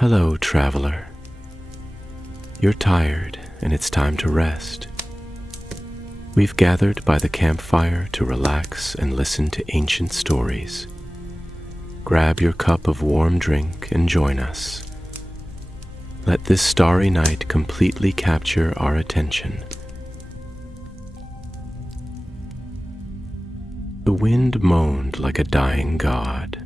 Hello, traveler. You're tired, and it's time to rest. We've gathered by the campfire to relax and listen to ancient stories. Grab your cup of warm drink and join us. Let this starry night completely capture our attention. The wind moaned like a dying god,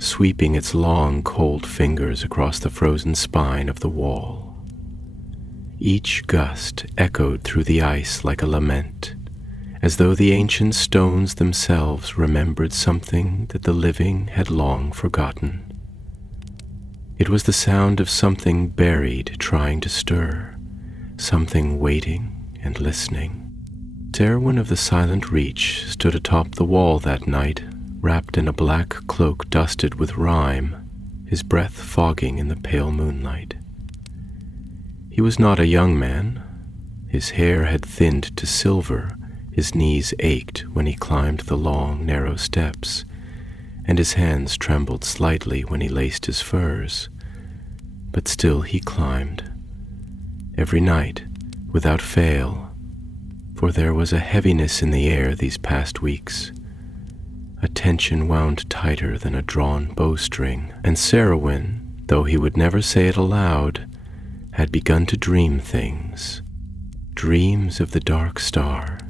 sweeping its long, cold fingers across the frozen spine of the wall. Each gust echoed through the ice like a lament, as though the ancient stones themselves remembered something that the living had long forgotten. It was the sound of something buried trying to stir, something waiting and listening. Serwyn of the Silent Reach stood atop the wall that night, wrapped in a black cloak dusted with rime, his breath fogging in the pale moonlight. He was not a young man. His hair had thinned to silver, his knees ached when he climbed the long, narrow steps, and his hands trembled slightly when he laced his furs. But still he climbed. Every night, without fail, for there was a heaviness in the air these past weeks, a tension wound tighter than a drawn bowstring, and Serwyn, though he would never say it aloud, had begun to dream things, dreams of the dark star,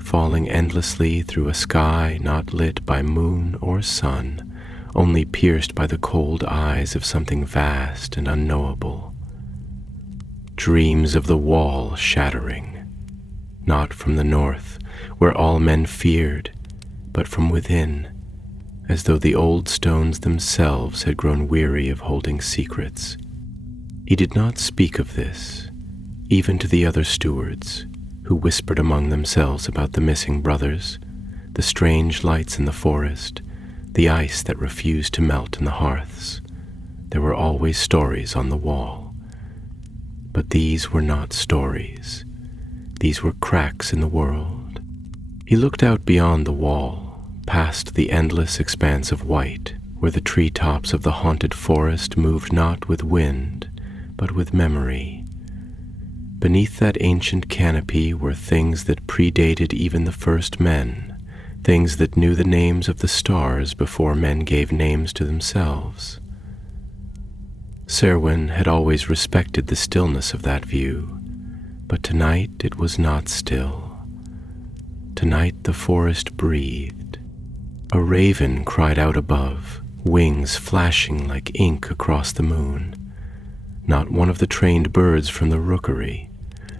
falling endlessly through a sky not lit by moon or sun, only pierced by the cold eyes of something vast and unknowable. Dreams of the wall shattering, not from the north, where all men feared, but from within, as though the old stones themselves had grown weary of holding secrets. He did not speak of this, even to the other stewards, who whispered among themselves about the missing brothers, the strange lights in the forest, the ice that refused to melt in the hearths. There were always stories on the wall. But these were not stories. These were cracks in the world. He looked out beyond the wall, past the endless expanse of white, where the treetops of the haunted forest moved not with wind, but with memory. Beneath that ancient canopy were things that predated even the first men, things that knew the names of the stars before men gave names to themselves. Serwyn had always respected the stillness of that view, but tonight it was not still. Tonight the forest breathed. A raven cried out above, wings flashing like ink across the moon. Not one of the trained birds from the rookery,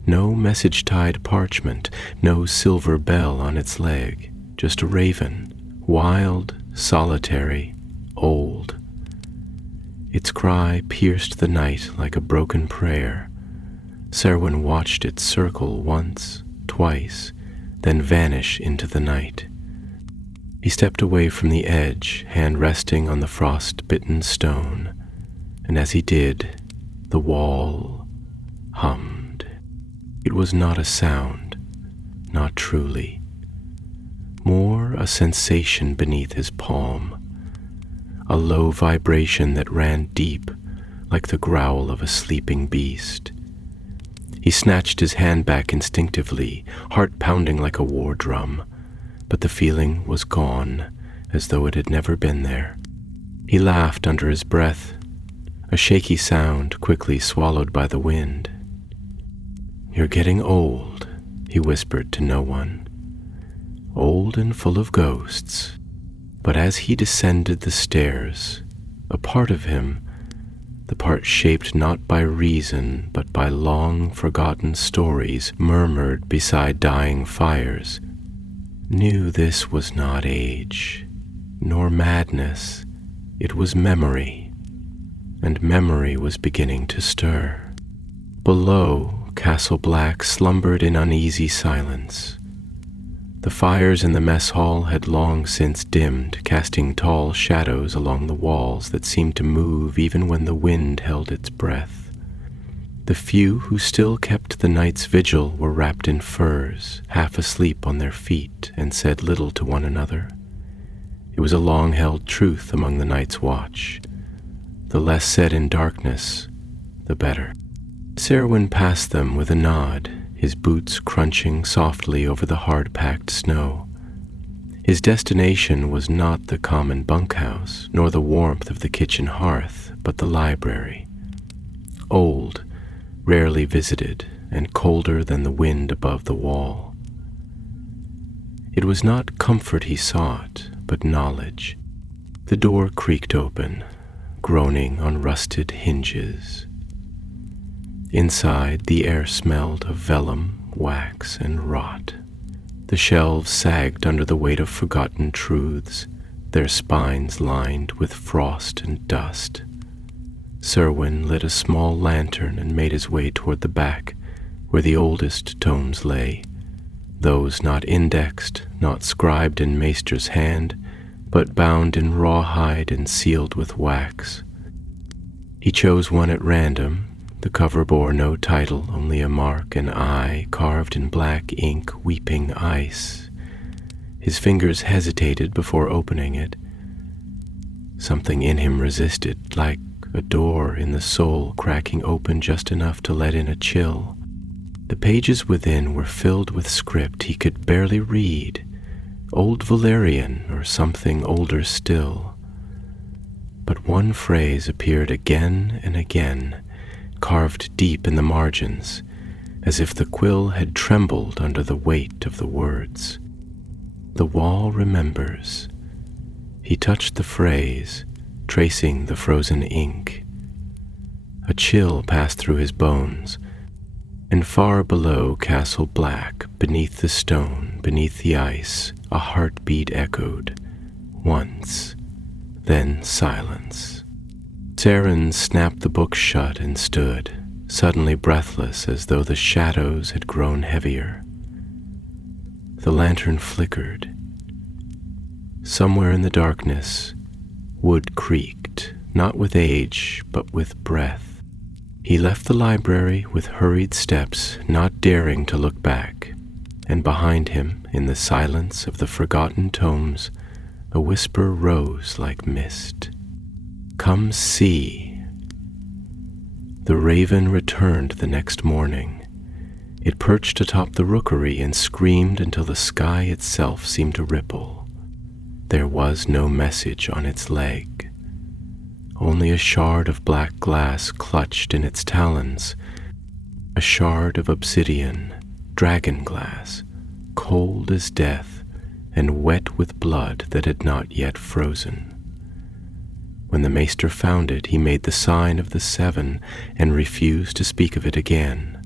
no message-tied parchment, no silver bell on its leg, just a raven, wild, solitary, old. Its cry pierced the night like a broken prayer. Serwyn watched it circle once, twice, then vanish into the night. He stepped away from the edge, hand resting on the frost-bitten stone, and as he did, the wall hummed. It was not a sound, not truly. More a sensation beneath his palm, a low vibration that ran deep like the growl of a sleeping beast. He snatched his hand back instinctively, heart pounding like a war drum, but the feeling was gone, as though it had never been there. He laughed under his breath, a shaky sound quickly swallowed by the wind. "You're getting old," he whispered to no one. "Old and full of ghosts." But as he descended the stairs, a part of him, the part shaped not by reason but by long-forgotten stories murmured beside dying fires, knew this was not age, nor madness. It was memory, and memory was beginning to stir. Below, Castle Black slumbered in uneasy silence. The fires in the mess hall had long since dimmed, casting tall shadows along the walls that seemed to move even when the wind held its breath. The few who still kept the night's vigil were wrapped in furs, half asleep on their feet, and said little to one another. It was a long-held truth among the night's watch. The less said in darkness, the better. Serwyn passed them with a nod, his boots crunching softly over the hard-packed snow. His destination was not the common bunkhouse, nor the warmth of the kitchen hearth, but the library. Old, rarely visited, and colder than the wind above the wall. It was not comfort he sought, but knowledge. The door creaked open, groaning on rusted hinges. Inside, the air smelled of vellum, wax, and rot. The shelves sagged under the weight of forgotten truths, their spines lined with frost and dust. Serwyn lit a small lantern and made his way toward the back, where the oldest tomes lay, those not indexed, not scribed in maester's hand, but bound in rawhide and sealed with wax. He chose one at random. The cover bore no title, only a mark, an eye carved in black ink, weeping ice. His fingers hesitated before opening it. Something in him resisted, like a door in the soul cracking open just enough to let in a chill. The pages within were filled with script he could barely read, old Valerian or something older still. But one phrase appeared again and again, carved deep in the margins, as if the quill had trembled under the weight of the words. The wall remembers. He touched the phrase, tracing the frozen ink. A chill passed through his bones, and far below Castle Black, beneath the stone, beneath the ice, a heartbeat echoed. Once, then silence. Saren snapped the book shut and stood, suddenly breathless as though the shadows had grown heavier. The lantern flickered. Somewhere in the darkness, wood creaked, not with age, but with breath. He left the library with hurried steps, not daring to look back, and behind him, in the silence of the forgotten tomes, a whisper rose like mist. Come see. The raven returned the next morning. It perched atop the rookery and screamed until the sky itself seemed to ripple. There was no message on its leg. Only a shard of black glass clutched in its talons, a shard of obsidian, dragon glass, cold as death and wet with blood that had not yet frozen. When the maester found it, he made the sign of the seven and refused to speak of it again.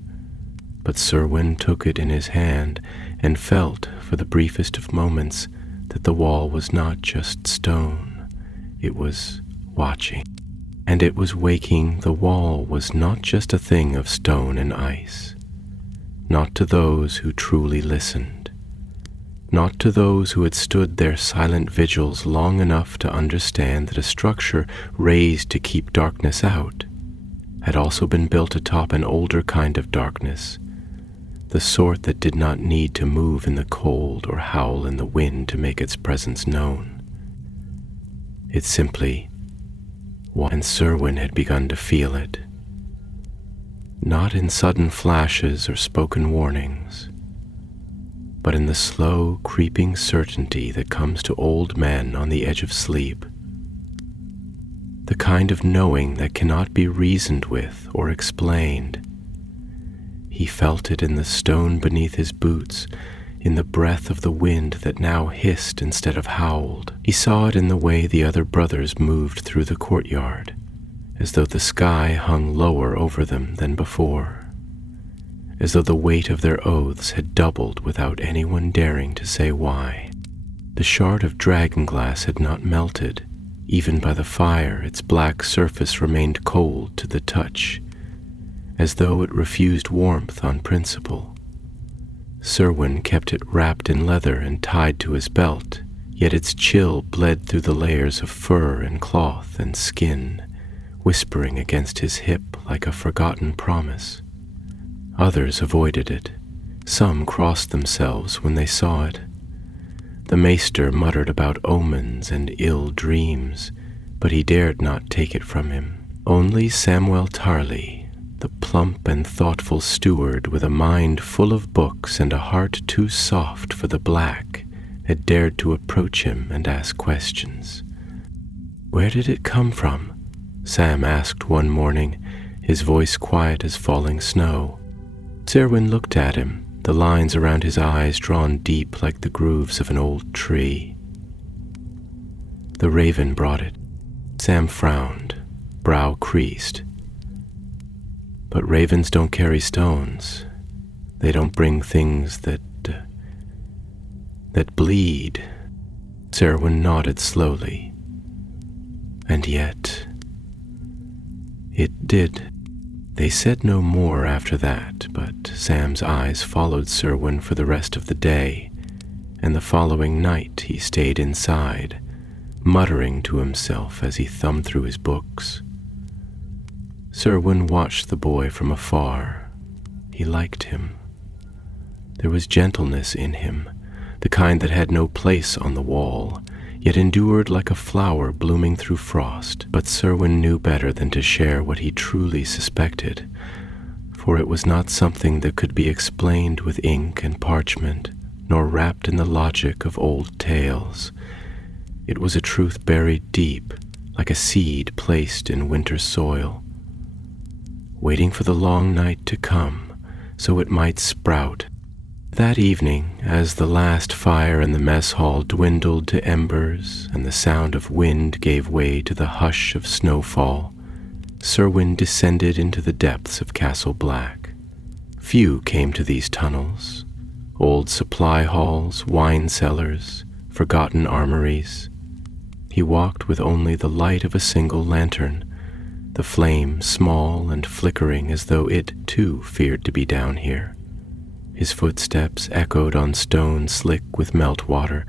But Serwyn took it in his hand and felt, for the briefest of moments, that the wall was not just stone. It was watching. And it was waking. The wall was not just a thing of stone and ice. Not to those who truly listened. Not to those who had stood their silent vigils long enough to understand that a structure raised to keep darkness out had also been built atop an older kind of darkness, the sort that did not need to move in the cold or howl in the wind to make its presence known. It simply was, and Serwyn had begun to feel it. Not in sudden flashes or spoken warnings, but in the slow, creeping certainty that comes to old men on the edge of sleep. The kind of knowing that cannot be reasoned with or explained. He felt it in the stone beneath his boots, in the breath of the wind that now hissed instead of howled. He saw it in the way the other brothers moved through the courtyard, as though the sky hung lower over them than before, as though the weight of their oaths had doubled without anyone daring to say why. The shard of dragon glass had not melted. Even by the fire, its black surface remained cold to the touch, as though it refused warmth on principle. Serwyn kept it wrapped in leather and tied to his belt, yet its chill bled through the layers of fur and cloth and skin, whispering against his hip like a forgotten promise. Others avoided it. Some crossed themselves when they saw it. The maester muttered about omens and ill dreams, but he dared not take it from him. Only Samwell Tarly, the plump and thoughtful steward with a mind full of books and a heart too soft for the black, had dared to approach him and ask questions. "Where did it come from?" Sam asked one morning, his voice quiet as falling snow. Serwyn looked at him, the lines around his eyes drawn deep like the grooves of an old tree. "The raven brought it." Sam frowned, brow creased. "But ravens don't carry stones. They don't bring things that bleed." Serwyn nodded slowly. "And yet, it did." They said no more after that, but Sam's eyes followed Serwyn for the rest of the day, and the following night he stayed inside, muttering to himself as he thumbed through his books. Serwyn watched the boy from afar. He liked him. There was gentleness in him, the kind that had no place on the wall, yet endured like a flower blooming through frost. But Serwyn knew better than to share what he truly suspected, for it was not something that could be explained with ink and parchment, nor wrapped in the logic of old tales. It was a truth buried deep, like a seed placed in winter soil, waiting for the long night to come, so it might sprout. That evening, as the last fire in the mess hall dwindled to embers and the sound of wind gave way to the hush of snowfall, Serwyn descended into the depths of Castle Black. Few came to these tunnels, old supply halls, wine cellars, forgotten armories. He walked with only the light of a single lantern, the flame small and flickering as though it, too, feared to be down here. His footsteps echoed on stone slick with meltwater,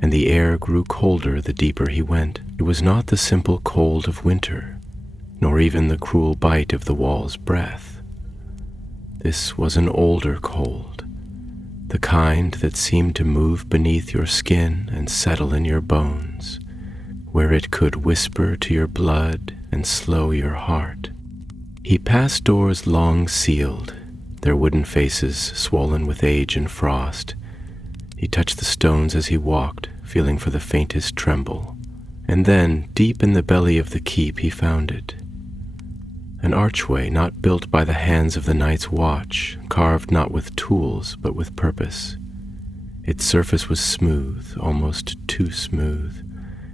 and the air grew colder the deeper he went. It was not the simple cold of winter, nor even the cruel bite of the wall's breath. This was an older cold, the kind that seemed to move beneath your skin and settle in your bones, where it could whisper to your blood and slow your heart. He passed doors long sealed, their wooden faces swollen with age and frost. He touched the stones as he walked, feeling for the faintest tremble. And then, deep in the belly of the keep, he found it. An archway not built by the hands of the night's watch, carved not with tools, but with purpose. Its surface was smooth, almost too smooth,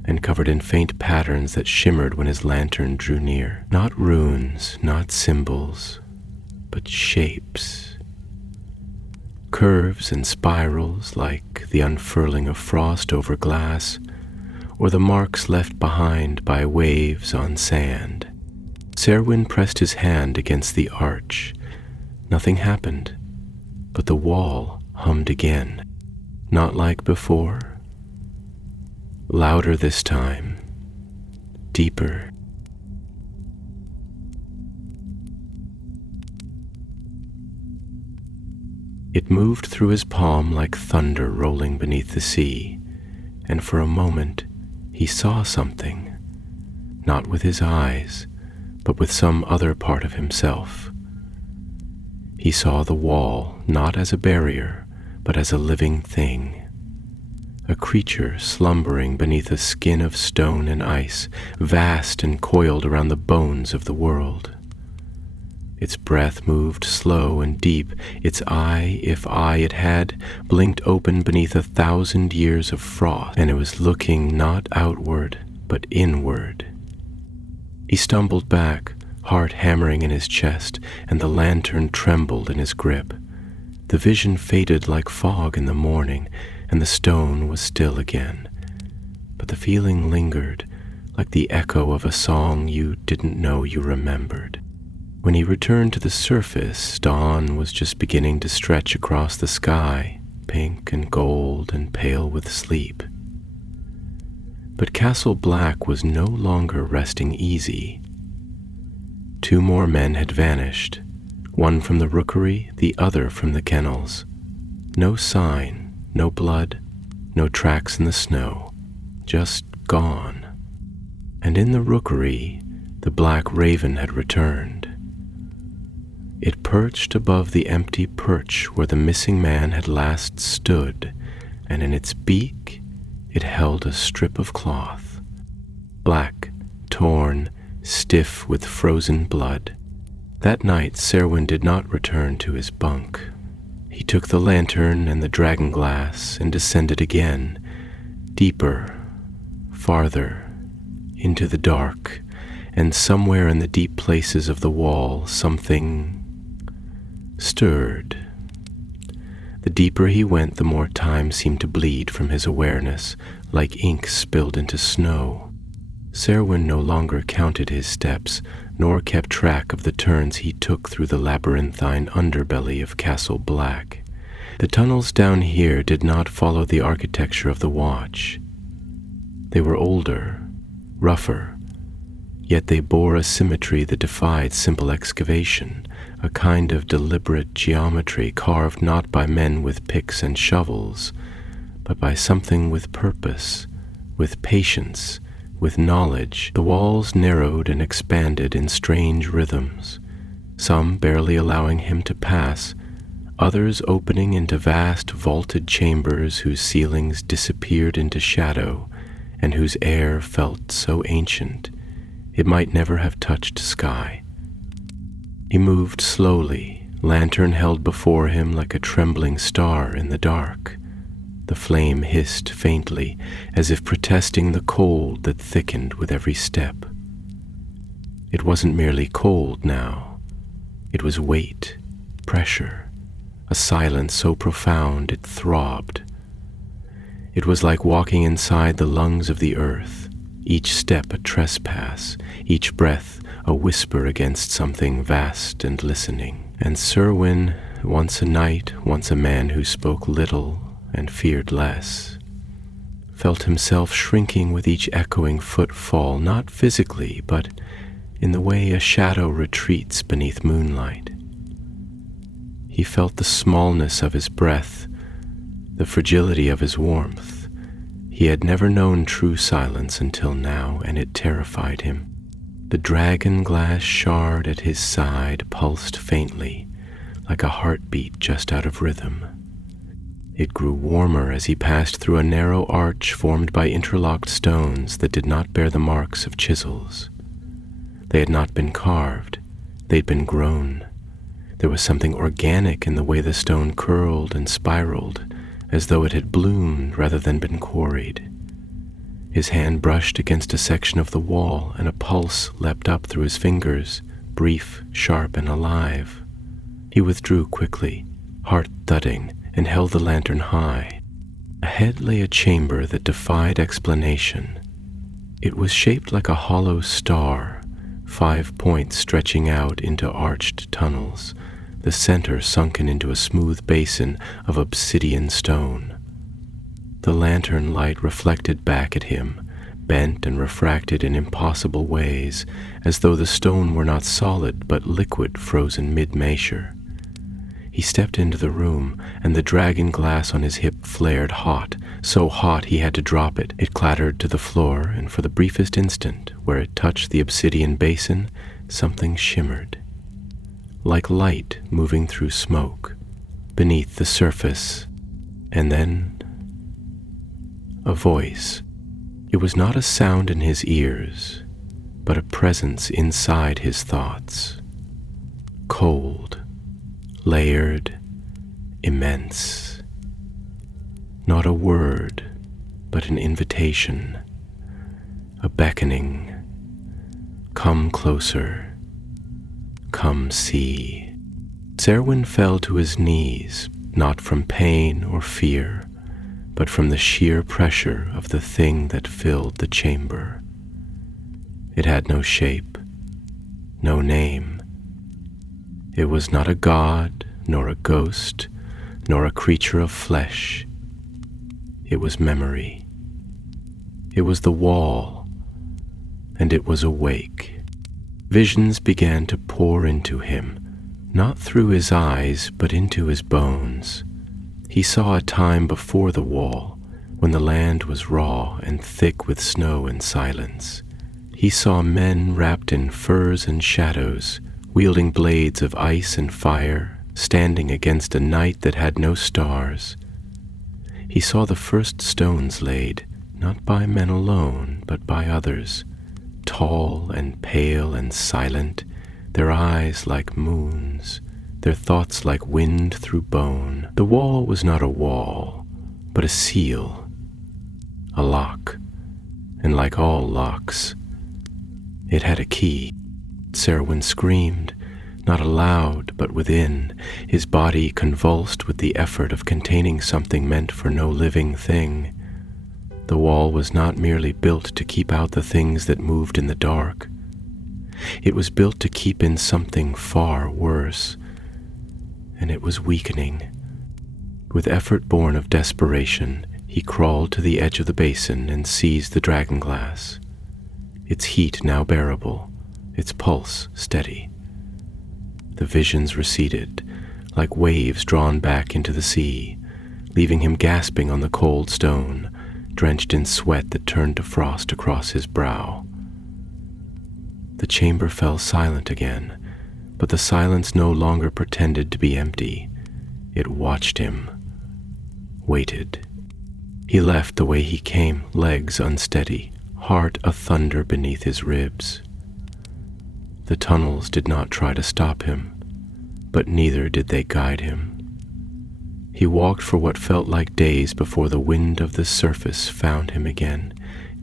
and covered in faint patterns that shimmered when his lantern drew near. Not runes, not symbols, but shapes. Curves and spirals like the unfurling of frost over glass, or the marks left behind by waves on sand. Serwyn pressed his hand against the arch. Nothing happened, but the wall hummed again, not like before. Louder this time, deeper. It moved through his palm like thunder rolling beneath the sea, and for a moment he saw something, not with his eyes, but with some other part of himself. He saw the wall not as a barrier, but as a living thing, a creature slumbering beneath a skin of stone and ice, vast and coiled around the bones of the world. Its breath moved slow and deep. Its eye, if eye it had, blinked open beneath 1,000 years of frost, and it was looking not outward, but inward. He stumbled back, heart hammering in his chest, and the lantern trembled in his grip. The vision faded like fog in the morning, and the stone was still again. But the feeling lingered, like the echo of a song you didn't know you remembered. When he returned to the surface, dawn was just beginning to stretch across the sky, pink and gold and pale with sleep. But Castle Black was no longer resting easy. 2 more men had vanished, one from the rookery, the other from the kennels. No sign, no blood, no tracks in the snow, just gone. And in the rookery, The black raven had returned. It perched above the empty perch where the missing man had last stood, and in its beak it held a strip of cloth, black, torn, stiff with frozen blood. That night Serwyn did not return to his bunk. He took the lantern and the dragon glass and descended again, deeper, farther, into the dark, and somewhere in the deep places of the wall something stirred. The deeper he went, the more time seemed to bleed from his awareness, like ink spilled into snow. Serwyn no longer counted his steps, nor kept track of the turns he took through the labyrinthine underbelly of Castle Black. The tunnels down here did not follow the architecture of the Watch. They were older, rougher, yet they bore a symmetry that defied simple excavation, a kind of deliberate geometry carved not by men with picks and shovels, but by something with purpose, with patience, with knowledge. The walls narrowed and expanded in strange rhythms, some barely allowing him to pass, others opening into vast vaulted chambers whose ceilings disappeared into shadow and whose air felt so ancient it might never have touched sky. He moved slowly, lantern held before him like a trembling star in the dark. The flame hissed faintly, as if protesting the cold that thickened with every step. It wasn't merely cold now. It was weight, pressure, a silence so profound it throbbed. It was like walking inside the lungs of the earth, each step a trespass, each breath a whisper against something vast and listening. And Serwyn, once a knight, once a man who spoke little and feared less, felt himself shrinking with each echoing footfall, not physically, but in the way a shadow retreats beneath moonlight. He felt the smallness of his breath, the fragility of his warmth. He had never known true silence until now, and it terrified him. The dragon glass shard at his side pulsed faintly, like a heartbeat just out of rhythm. It grew warmer as he passed through a narrow arch formed by interlocked stones that did not bear the marks of chisels. They had not been carved, they'd been grown. There was something organic in the way the stone curled and spiraled, as though it had bloomed rather than been quarried. His hand brushed against a section of the wall, and a pulse leapt up through his fingers, brief, sharp, and alive. He withdrew quickly, heart thudding, and held the lantern high. Ahead lay a chamber that defied explanation. It was shaped like a hollow star, 5 points stretching out into arched tunnels, the center sunken into a smooth basin of obsidian stone. The lantern light reflected back at him, bent and refracted in impossible ways, as though the stone were not solid but liquid frozen mid-measure. He stepped into the room, and the dragon glass on his hip flared hot, so hot he had to drop it. It clattered to the floor, and for the briefest instant, where it touched the obsidian basin, something shimmered, like light moving through smoke, beneath the surface, and then a voice. It was not a sound in his ears, but a presence inside his thoughts. Cold, layered, immense. Not a word, but an invitation, a beckoning. Come closer, come see. Serwyn fell to his knees, not from pain or fear, but from the sheer pressure of the thing that filled the chamber. It had no shape, no name. It was not a god, nor a ghost, nor a creature of flesh. It was memory. It was the wall, and it was awake. Visions began to pour into him, not through his eyes, but into his bones. He saw a time before the wall, when the land was raw and thick with snow and silence. He saw men wrapped in furs and shadows, wielding blades of ice and fire, standing against a night that had no stars. He saw the first stones laid, not by men alone, but by others, tall and pale and silent, their eyes like moons, their thoughts like wind through bone. The wall was not a wall, but a seal, a lock, and like all locks, it had a key. Serwyn screamed, not aloud, but within, his body convulsed with the effort of containing something meant for no living thing. The wall was not merely built to keep out the things that moved in the dark. It was built to keep in something far worse, and it was weakening. With effort born of desperation, he crawled to the edge of the basin and seized the dragonglass. Its heat now bearable, its pulse steady. The visions receded, like waves drawn back into the sea, leaving him gasping on the cold stone, drenched in sweat that turned to frost across his brow. The chamber fell silent again, but the silence no longer pretended to be empty. It watched him, waited. He left the way he came, legs unsteady, heart a-thunder beneath his ribs. The tunnels did not try to stop him, but neither did they guide him. He walked for what felt like days before the wind of the surface found him again,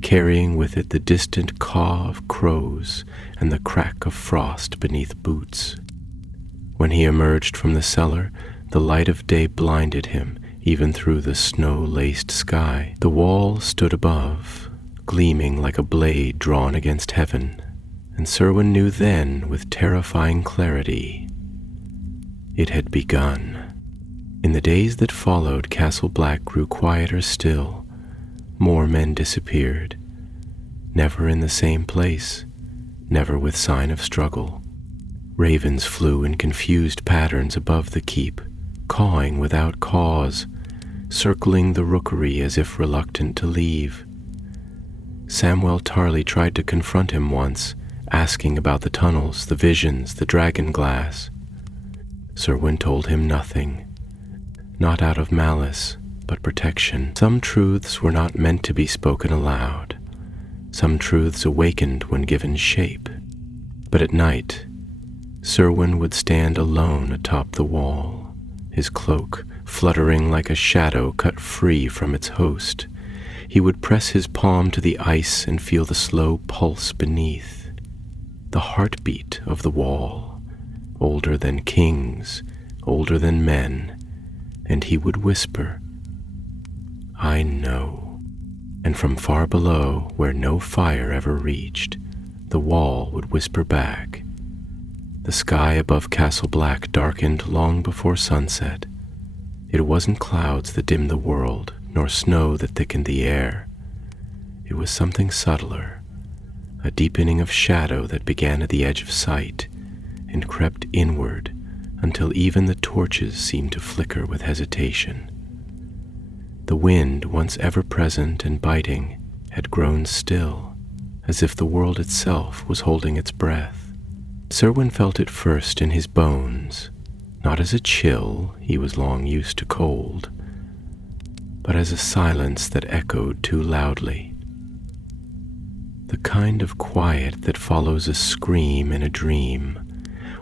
carrying with it the distant caw of crows and the crack of frost beneath boots. When he emerged from the cellar, the light of day blinded him, even through the snow-laced sky. The wall stood above, gleaming like a blade drawn against heaven, and Serwyn knew then with terrifying clarity, it had begun. In the days that followed, Castle Black grew quieter still. More men disappeared, never in the same place, never with sign of struggle. Ravens flew in confused patterns above the keep, cawing without cause, circling the rookery as if reluctant to leave. Samwell Tarly tried to confront him once, asking about the tunnels, the visions, the dragon glass. Serwyn told him nothing, not out of malice, but protection. Some truths were not meant to be spoken aloud. Some truths awakened when given shape. But at night, Serwyn would stand alone atop the wall, his cloak fluttering like a shadow cut free from its host. He would press his palm to the ice and feel the slow pulse beneath, the heartbeat of the wall, older than kings, older than men, and he would whisper, "I know." And from far below, where no fire ever reached, the wall would whisper back. The sky above Castle Black darkened long before sunset. It wasn't clouds that dimmed the world, nor snow that thickened the air. It was something subtler, a deepening of shadow that began at the edge of sight and crept inward until even the torches seemed to flicker with hesitation. The wind, once ever present and biting, had grown still, as if the world itself was holding its breath. Serwyn felt it first in his bones, not as a chill, he was long used to cold, but as a silence that echoed too loudly. The kind of quiet that follows a scream in a dream,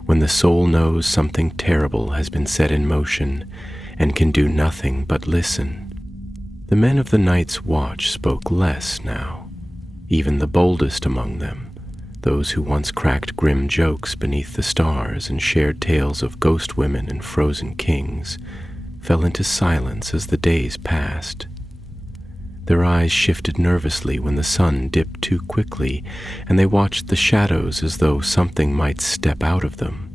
when the soul knows something terrible has been set in motion and can do nothing but listen. The men of the Night's Watch spoke less now, even the boldest among them, those who once cracked grim jokes beneath the stars and shared tales of ghost women and frozen kings, fell into silence as the days passed. Their eyes shifted nervously when the sun dipped too quickly, and they watched the shadows as though something might step out of them.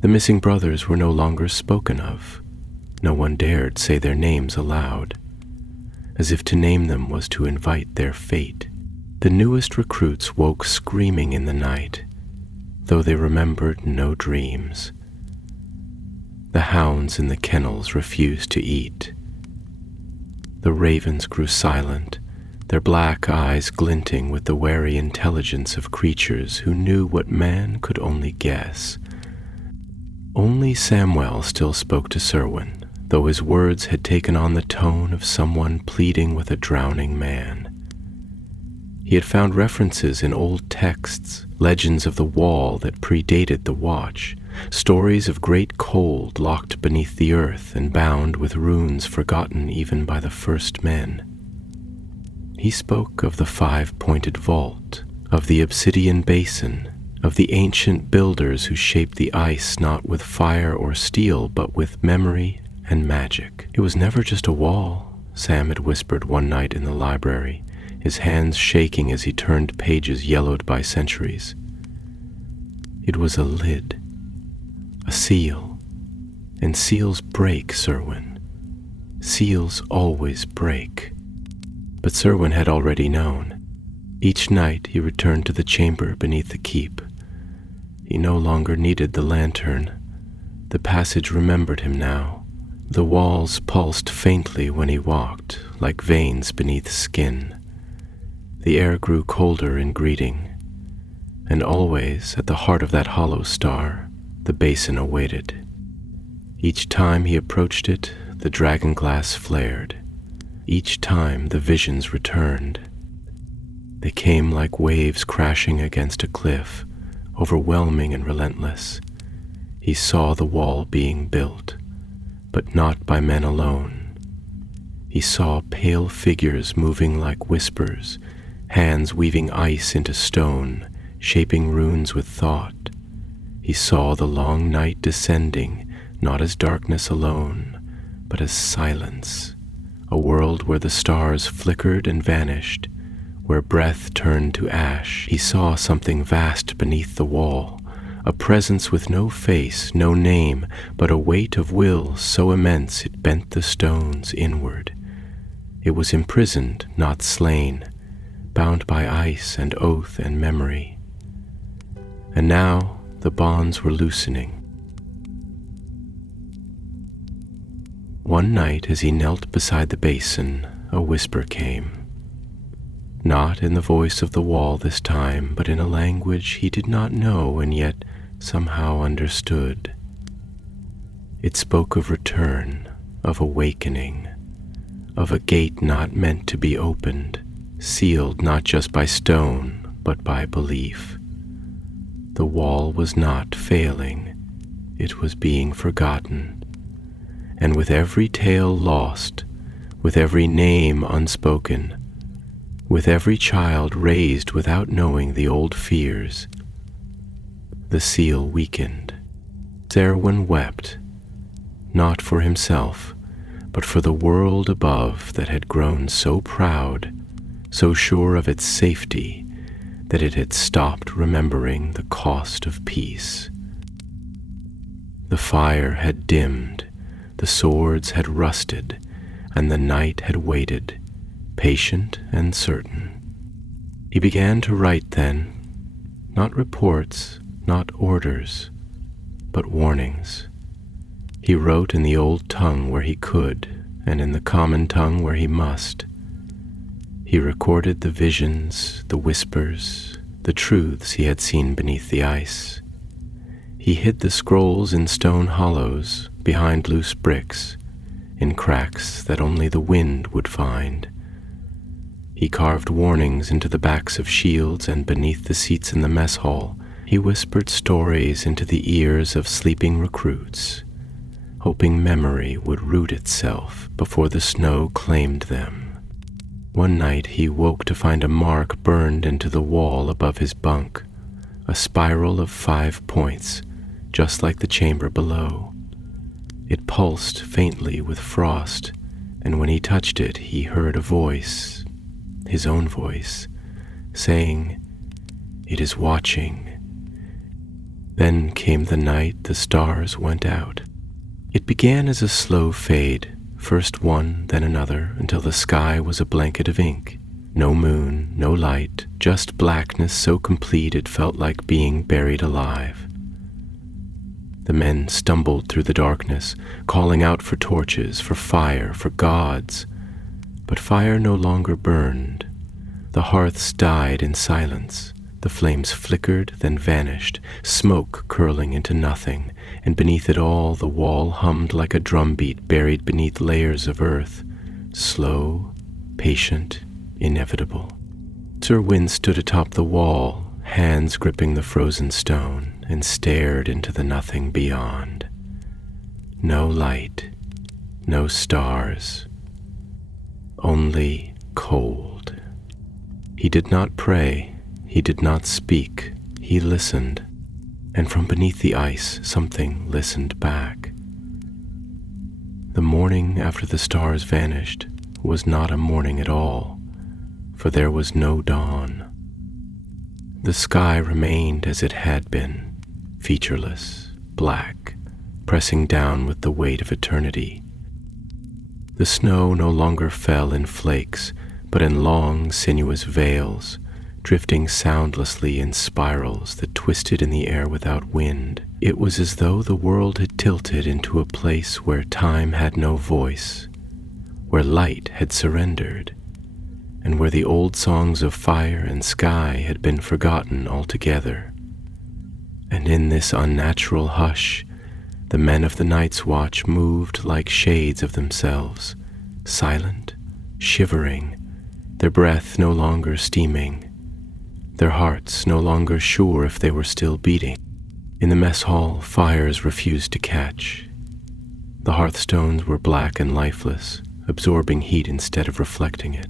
The missing brothers were no longer spoken of. No one dared say their names aloud, as if to name them was to invite their fate. The newest recruits woke screaming in the night, though they remembered no dreams. The hounds in the kennels refused to eat. The ravens grew silent, their black eyes glinting with the wary intelligence of creatures who knew what man could only guess. Only Samwell still spoke to Serwyn, though his words had taken on the tone of someone pleading with a drowning man. He had found references in old texts, legends of the wall that predated the Watch, stories of great cold locked beneath the earth and bound with runes forgotten even by the first men. He spoke of the five-pointed vault, of the obsidian basin, of the ancient builders who shaped the ice not with fire or steel but with memory and magic. It was never just a wall, Sam had whispered one night in the library, his hands shaking as he turned pages yellowed by centuries. It was a lid, a seal, and seals break, Serwyn. Seals always break. But Serwyn had already known. Each night he returned to the chamber beneath the keep. He no longer needed the lantern. The passage remembered him now. The walls pulsed faintly when he walked, like veins beneath skin. The air grew colder in greeting, and always at the heart of that hollow star, the basin awaited. Each time he approached it, the dragon glass flared. Each time the visions returned. They came like waves crashing against a cliff, overwhelming and relentless. He saw the wall being built, but not by men alone. He saw pale figures moving like whispers, hands weaving ice into stone, shaping runes with thought. He saw the long night descending, not as darkness alone, but as silence, a world where the stars flickered and vanished, where breath turned to ash. He saw something vast beneath the wall, a presence with no face, no name, but a weight of will so immense it bent the stones inward. It was imprisoned, not slain, bound by ice and oath and memory. And now the bonds were loosening. One night as he knelt beside the basin, a whisper came. Not in the voice of the wall this time, but in a language he did not know and yet somehow understood. It spoke of return, of awakening, of a gate not meant to be opened, sealed not just by stone, but by belief. The wall was not failing, it was being forgotten. And with every tale lost, with every name unspoken, with every child raised without knowing the old fears, the seal weakened. Serwyn wept, not for himself, but for the world above that had grown so proud, so sure of its safety, that it had stopped remembering the cost of peace. The fire had dimmed, the swords had rusted, and the night had waited, patient and certain. He began to write then, not reports, not orders, but warnings. He wrote in the old tongue where he could, and in the common tongue where he must. He recorded the visions, the whispers, the truths he had seen beneath the ice. He hid the scrolls in stone hollows, behind loose bricks, in cracks that only the wind would find. He carved warnings into the backs of shields, and beneath the seats in the mess hall, he whispered stories into the ears of sleeping recruits, hoping memory would root itself before the snow claimed them. One night he woke to find a mark burned into the wall above his bunk, a spiral of 5 points, just like the chamber below. It pulsed faintly with frost, and when he touched it, he heard a voice, his own voice, saying, "It is watching." Then came the night the stars went out. It began as a slow fade, first one, then another, until the sky was a blanket of ink. No moon, no light, just blackness so complete it felt like being buried alive. The men stumbled through the darkness, calling out for torches, for fire, for gods. But fire no longer burned, The hearths died in silence. The flames flickered, then vanished, smoke curling into nothing, and beneath it all the wall hummed like a drumbeat buried beneath layers of earth, slow, patient, inevitable. Serwyn stood atop the wall, hands gripping the frozen stone, and stared into the nothing beyond. No light, no stars, only cold. He did not pray. He did not speak, he listened, and from beneath the ice something listened back. The morning after the stars vanished was not a morning at all, for there was no dawn. The sky remained as it had been, featureless, black, pressing down with the weight of eternity. The snow no longer fell in flakes, but in long, sinuous veils, drifting soundlessly in spirals that twisted in the air without wind. It was as though the world had tilted into a place where time had no voice, where light had surrendered, and where the old songs of fire and sky had been forgotten altogether. And in this unnatural hush, the men of the Night's Watch moved like shades of themselves, silent, shivering, their breath no longer steaming, their hearts no longer sure if they were still beating. In the mess hall, fires refused to catch. The hearthstones were black and lifeless, absorbing heat instead of reflecting it.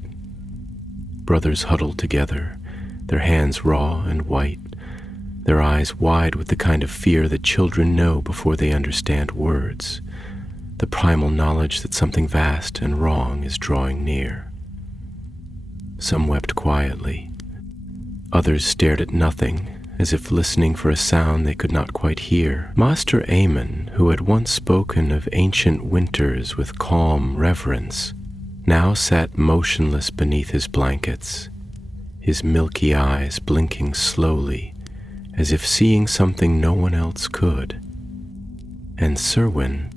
Brothers huddled together, their hands raw and white, their eyes wide with the kind of fear that children know before they understand words, the primal knowledge that something vast and wrong is drawing near. Some wept quietly. Others stared at nothing, as if listening for a sound they could not quite hear. Master Aemon, who had once spoken of ancient winters with calm reverence, now sat motionless beneath his blankets, his milky eyes blinking slowly, as if seeing something no one else could. And Serwyn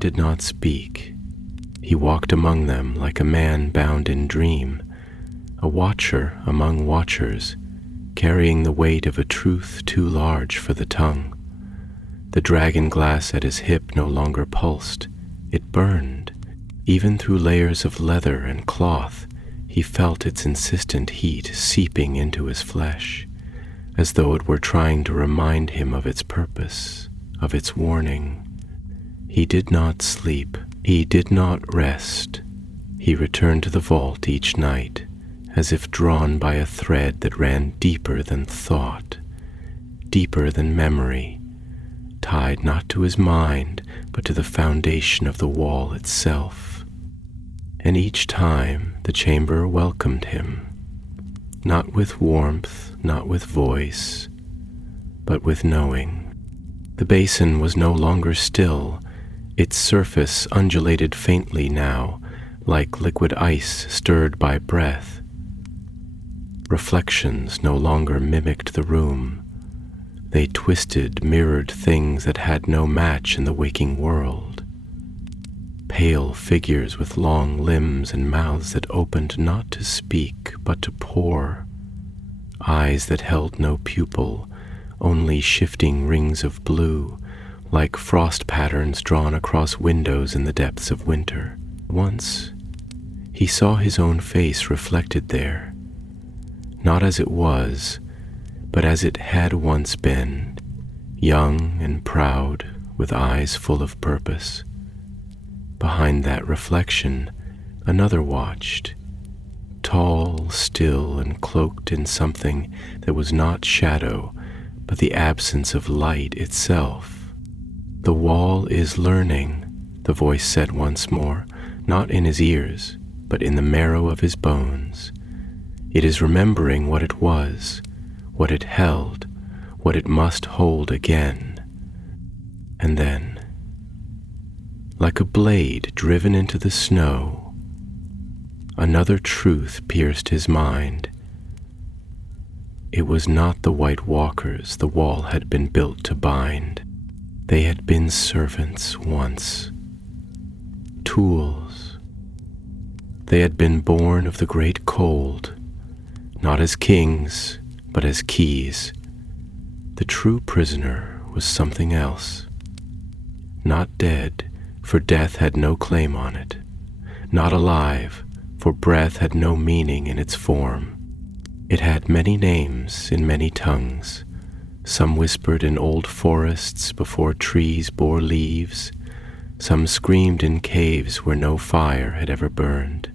did not speak. He walked among them like a man bound in dream, a watcher among watchers, carrying the weight of a truth too large for the tongue. The dragon glass at his hip no longer pulsed. It burned. Even through layers of leather and cloth, he felt its insistent heat seeping into his flesh, as though it were trying to remind him of its purpose, of its warning. He did not sleep. He did not rest. He returned to the vault each night, as if drawn by a thread that ran deeper than thought, deeper than memory, tied not to his mind, but to the foundation of the wall itself. And each time the chamber welcomed him, not with warmth, not with voice, but with knowing. The basin was no longer still. Its surface undulated faintly now, like liquid ice stirred by breath. Reflections no longer mimicked the room. They twisted, mirrored things that had no match in the waking world. Pale figures with long limbs and mouths that opened not to speak, but to pour. Eyes that held no pupil, only shifting rings of blue, like frost patterns drawn across windows in the depths of winter. Once, he saw his own face reflected there, not as it was, but as it had once been, young and proud, with eyes full of purpose. Behind that reflection, another watched, tall, still, and cloaked in something that was not shadow, but the absence of light itself. "The wall is learning," the voice said once more, not in his ears, but in the marrow of his bones. "It is remembering what it was, what it held, what it must hold again." And then, like a blade driven into the snow, another truth pierced his mind. It was not the White Walkers the wall had been built to bind. They had been servants once, tools. They had been born of the great cold, not as kings, but as keys. The true prisoner was something else. Not dead, for death had no claim on it. Not alive, for breath had no meaning in its form. It had many names in many tongues, some whispered in old forests before trees bore leaves, some screamed in caves where no fire had ever burned.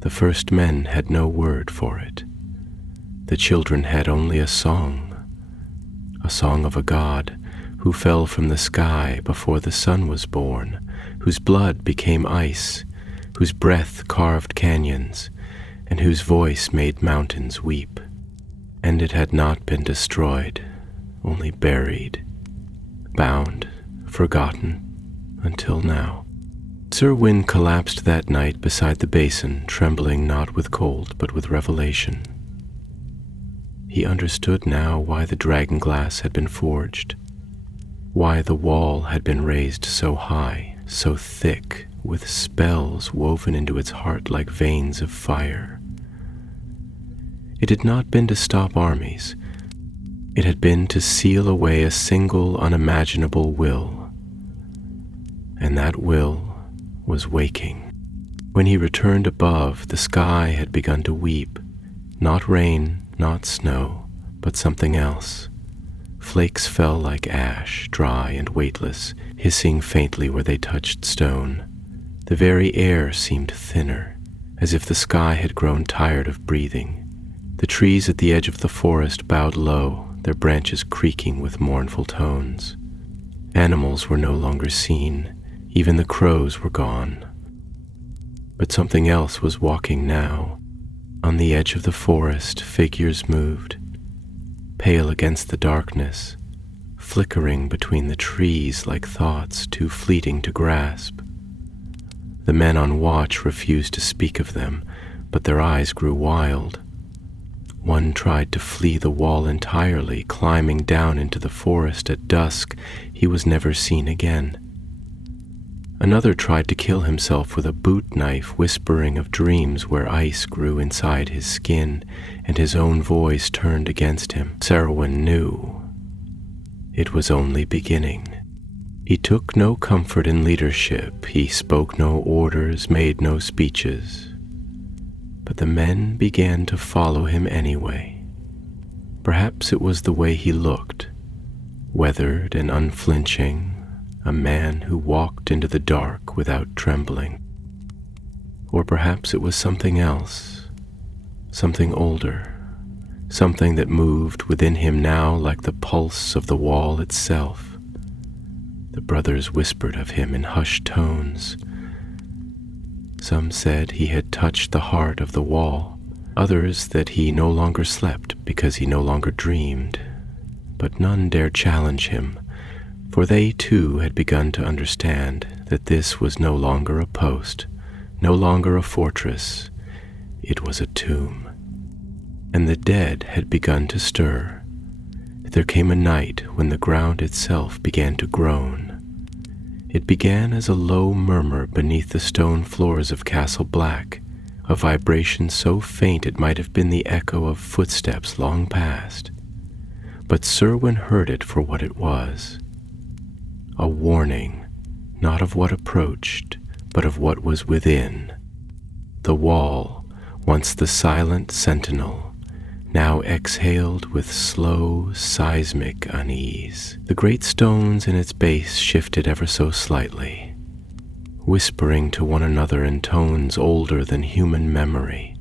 The first men had no word for it. The children had only a song of a god who fell from the sky before the sun was born, whose blood became ice, whose breath carved canyons, and whose voice made mountains weep. And it had not been destroyed, only buried, bound, forgotten, until now. Sir Wyn collapsed that night beside the basin, trembling not with cold but with revelation. He understood now why the dragon glass had been forged, why the wall had been raised so high, so thick, with spells woven into its heart like veins of fire. It had not been to stop armies. It had been to seal away a single unimaginable will. And that will was waking. When he returned above, the sky had begun to weep. Not rain, not snow, but something else. Flakes fell like ash, dry and weightless, hissing faintly where they touched stone. The very air seemed thinner, as if the sky had grown tired of breathing. The trees at the edge of the forest bowed low, their branches creaking with mournful tones. Animals were no longer seen, even the crows were gone. But something else was walking now. On the edge of the forest, figures moved, pale against the darkness, flickering between the trees like thoughts too fleeting to grasp. The men on watch refused to speak of them, but their eyes grew wild. One tried to flee the wall entirely, climbing down into the forest at dusk. He was never seen again. Another tried to kill himself with a boot knife, whispering of dreams where ice grew inside his skin, and his own voice turned against him. Sarwyn knew it was only beginning. He took no comfort in leadership. He spoke no orders, made no speeches. But the men began to follow him anyway. Perhaps it was the way he looked, weathered and unflinching, a man who walked into the dark without trembling. Or perhaps it was something else, something older, something that moved within him now like the pulse of the wall itself. The brothers whispered of him in hushed tones. Some said he had touched the heart of the wall, others that he no longer slept because he no longer dreamed. But none dared challenge him, for they too had begun to understand that this was no longer a post, no longer a fortress. It was a tomb. And the dead had begun to stir. There came a night when the ground itself began to groan. It began as a low murmur beneath the stone floors of Castle Black, a vibration so faint it might have been the echo of footsteps long past. But Serwyn heard it for what it was. A warning, not of what approached, but of what was within. The wall, once the silent sentinel, now exhaled with slow, seismic unease. The great stones in its base shifted ever so slightly, whispering to one another in tones older than human memory,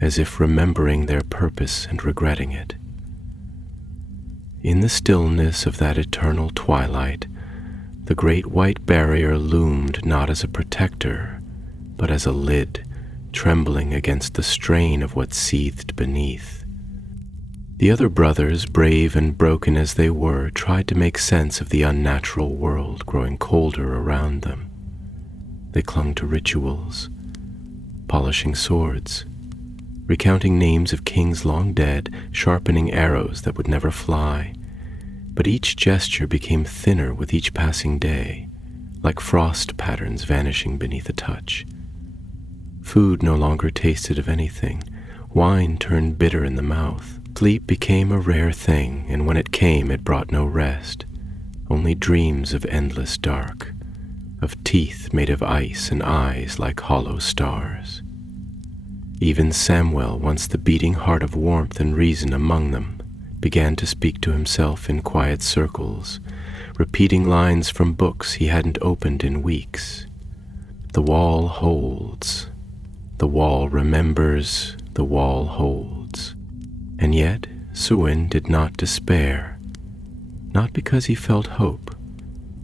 as if remembering their purpose and regretting it. In the stillness of that eternal twilight, the great white barrier loomed not as a protector, but as a lid, trembling against the strain of what seethed beneath. The other brothers, brave and broken as they were, tried to make sense of the unnatural world growing colder around them. They clung to rituals, polishing swords, recounting names of kings long dead, sharpening arrows that would never fly. But each gesture became thinner with each passing day, like frost patterns vanishing beneath a touch. Food no longer tasted of anything. Wine turned bitter in the mouth. Sleep became a rare thing, and when it came, it brought no rest. Only dreams of endless dark, of teeth made of ice and eyes like hollow stars. Even Samuel, once the beating heart of warmth and reason among them, began to speak to himself in quiet circles, repeating lines from books he hadn't opened in weeks. The wall holds. The wall remembers. The wall holds. And yet Suin did not despair, not because he felt hope,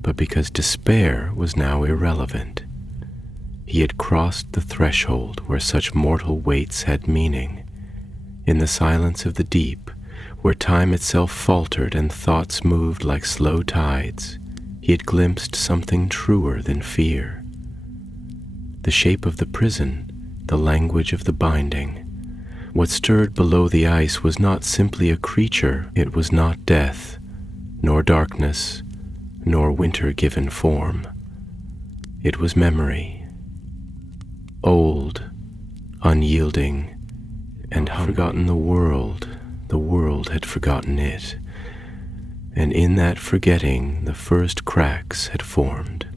but because despair was now irrelevant. He had crossed the threshold where such mortal weights had meaning. In the silence of the deep, where time itself faltered and thoughts moved like slow tides, he had glimpsed something truer than fear. The shape of the prison, the language of the binding. What stirred below the ice was not simply a creature, it was not death, nor darkness, nor winter-given form. It was memory. Old, unyielding, and had forgotten the world had forgotten it, and in that forgetting the first cracks had formed.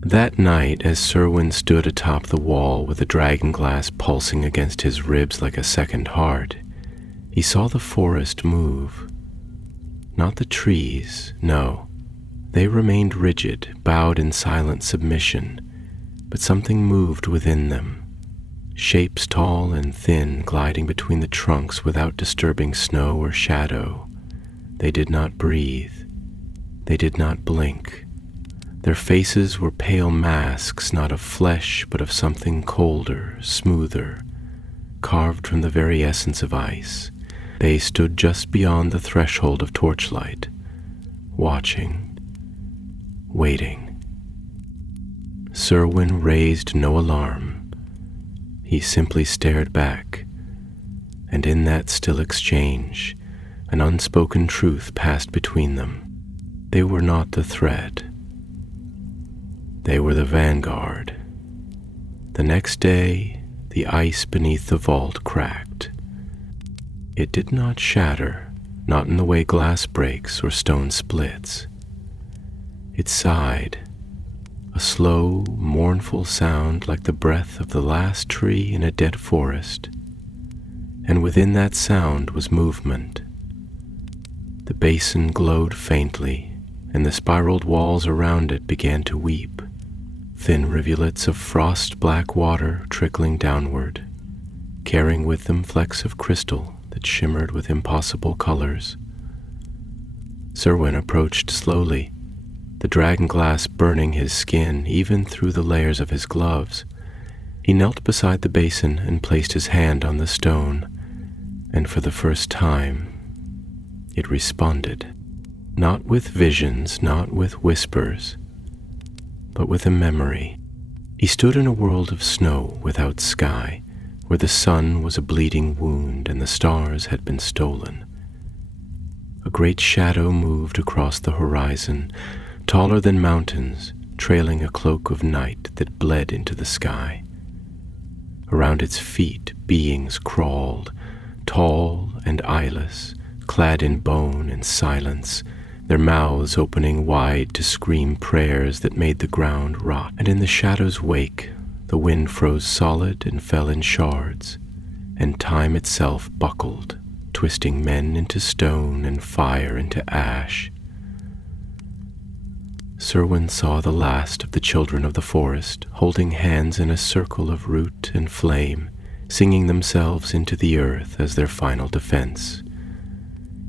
That night, as Serwyn stood atop the wall with the dragon glass pulsing against his ribs like a second heart, he saw the forest move. Not the trees, no. They remained rigid, bowed in silent submission, but something moved within them. Shapes tall and thin gliding between the trunks without disturbing snow or shadow. They did not breathe. They did not blink. Their faces were pale masks, not of flesh, but of something colder, smoother, carved from the very essence of ice. They stood just beyond the threshold of torchlight, watching, waiting. Serwyn raised no alarm. He simply stared back, and in that still exchange, an unspoken truth passed between them. They were not the threat. They were the vanguard. The next day, the ice beneath the vault cracked. It did not shatter, not in the way glass breaks or stone splits. It sighed, a slow, mournful sound like the breath of the last tree in a dead forest, and within that sound was movement. The basin glowed faintly, and the spiraled walls around it began to weep, thin rivulets of frost-black water trickling downward, carrying with them flecks of crystal that shimmered with impossible colors. Serwyn approached slowly, the dragon glass burning his skin even through the layers of his gloves. He knelt beside the basin and placed his hand on the stone, and for the first time, it responded. Not with visions, not with whispers, but with a memory. He stood in a world of snow without sky, where the sun was a bleeding wound and the stars had been stolen. A great shadow moved across the horizon, taller than mountains, trailing a cloak of night that bled into the sky. Around its feet, beings crawled, tall and eyeless, clad in bone and silence, their mouths opening wide to scream prayers that made the ground rock. And in the shadow's wake, the wind froze solid and fell in shards, and time itself buckled, twisting men into stone and fire into ash. Serwyn saw the last of the children of the forest, holding hands in a circle of root and flame, singing themselves into the earth as their final defense.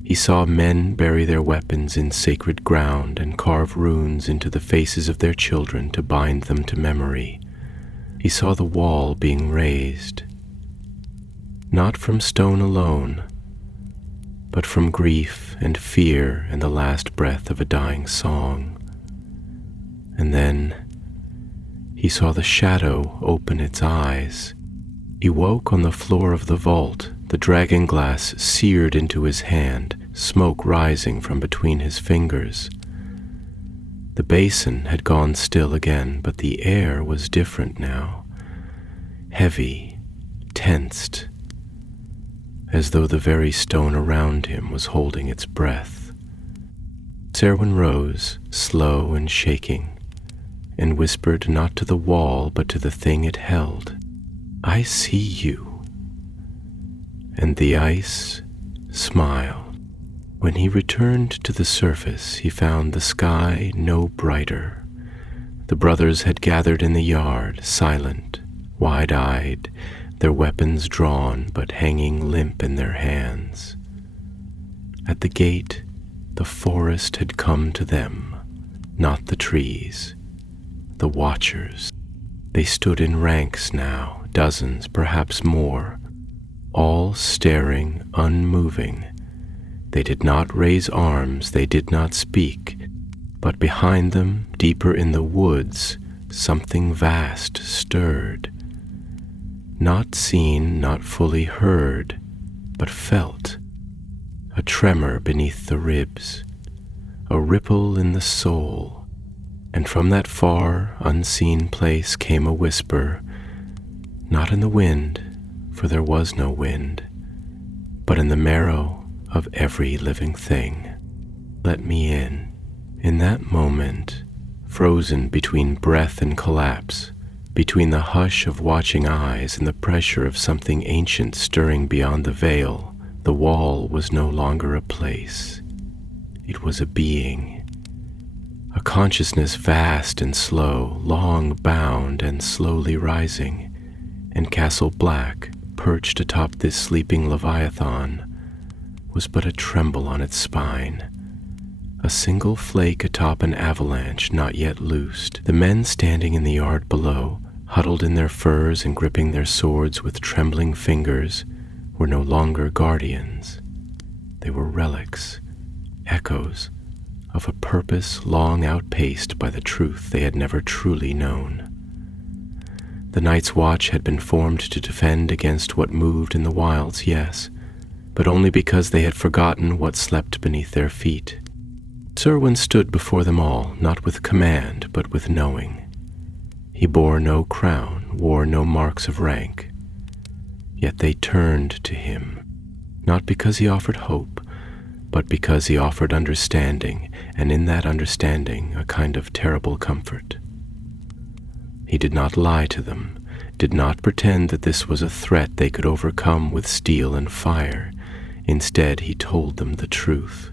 He saw men bury their weapons in sacred ground and carve runes into the faces of their children to bind them to memory. He saw the wall being raised, not from stone alone, but from grief and fear and the last breath of a dying song. And then he saw the shadow open its eyes. He woke on the floor of the vault, the dragon glass seared into his hand, smoke rising from between his fingers. The basin had gone still again, but the air was different now. heavy, tensed, as though the very stone around him was holding its breath. Serwyn rose, slow and shaking, and whispered not to the wall but to the thing it held, "I see you." And the ice smiled. When he returned to the surface, he found the sky no brighter. The brothers had gathered in the yard, silent, wide-eyed, their weapons drawn but hanging limp in their hands. At the gate, the forest had come to them, not the trees. The watchers. They stood in ranks now, dozens, perhaps more, all staring, unmoving. They did not raise arms, they did not speak, but behind them, deeper in the woods, something vast stirred. Not seen, not fully heard, but felt. A tremor beneath the ribs, a ripple in the soul. And from that far, unseen place came a whisper, not in the wind, for there was no wind, but in the marrow of every living thing. Let me in. In that moment, frozen between breath and collapse, between the hush of watching eyes and the pressure of something ancient stirring beyond the veil, the wall was no longer a place. It was a being. A consciousness vast and slow, long bound and slowly rising, and Castle Black, perched atop this sleeping Leviathan, was but a tremble on its spine, a single flake atop an avalanche not yet loosed. The men standing in the yard below, huddled in their furs and gripping their swords with trembling fingers, were no longer guardians. They were relics, echoes, of a purpose long outpaced by the truth they had never truly known. The Night's Watch had been formed to defend against what moved in the wilds, yes, but only because they had forgotten what slept beneath their feet. Serwyn stood before them all, not with command, but with knowing. He bore no crown, wore no marks of rank, yet they turned to him, not because he offered hope, but because he offered understanding, and in that understanding a kind of terrible comfort. He did not lie to them, did not pretend that this was a threat they could overcome with steel and fire. Instead, he told them the truth,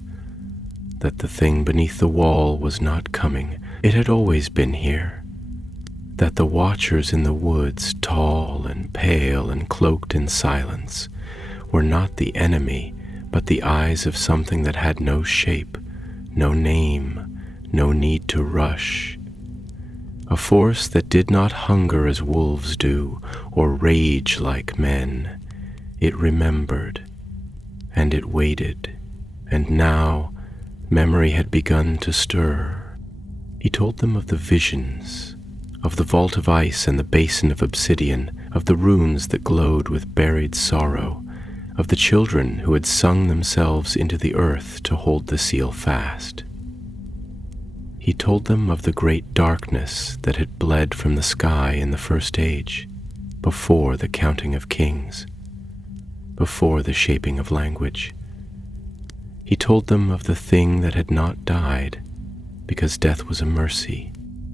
that the thing beneath the wall was not coming. It had always been here, that the watchers in the woods, tall and pale and cloaked in silence, were not the enemy, but the eyes of something that had no shape, no name, no need to rush. A force that did not hunger as wolves do, or rage like men. It remembered, and it waited, and now memory had begun to stir. He told them of the visions, of the vault of ice and the basin of obsidian, of the runes that glowed with buried sorrow, of the children who had sung themselves into the earth to hold the seal fast. He told them of the great darkness that had bled from the sky in the first age, before the counting of kings, before the shaping of language. He told them of the thing that had not died, because death was a mercy,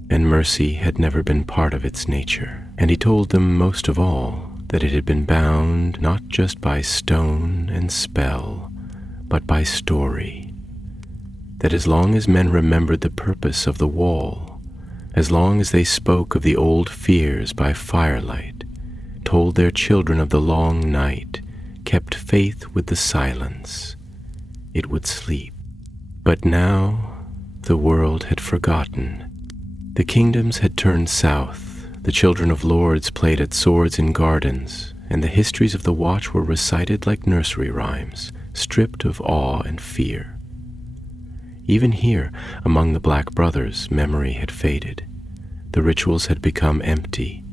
and mercy had never been part of its nature. And he told them most of all that it had been bound not just by stone and spell, but by story. That as long as men remembered the purpose of the wall, as long as they spoke of the old fears by firelight, told their children of the long night, kept faith with the silence, it would sleep. But now the world had forgotten. The kingdoms had turned south. The children of lords played at swords in gardens, and the histories of the watch were recited like nursery rhymes, stripped of awe and fear. Even here, among the Black Brothers, memory had faded. The rituals had become empty.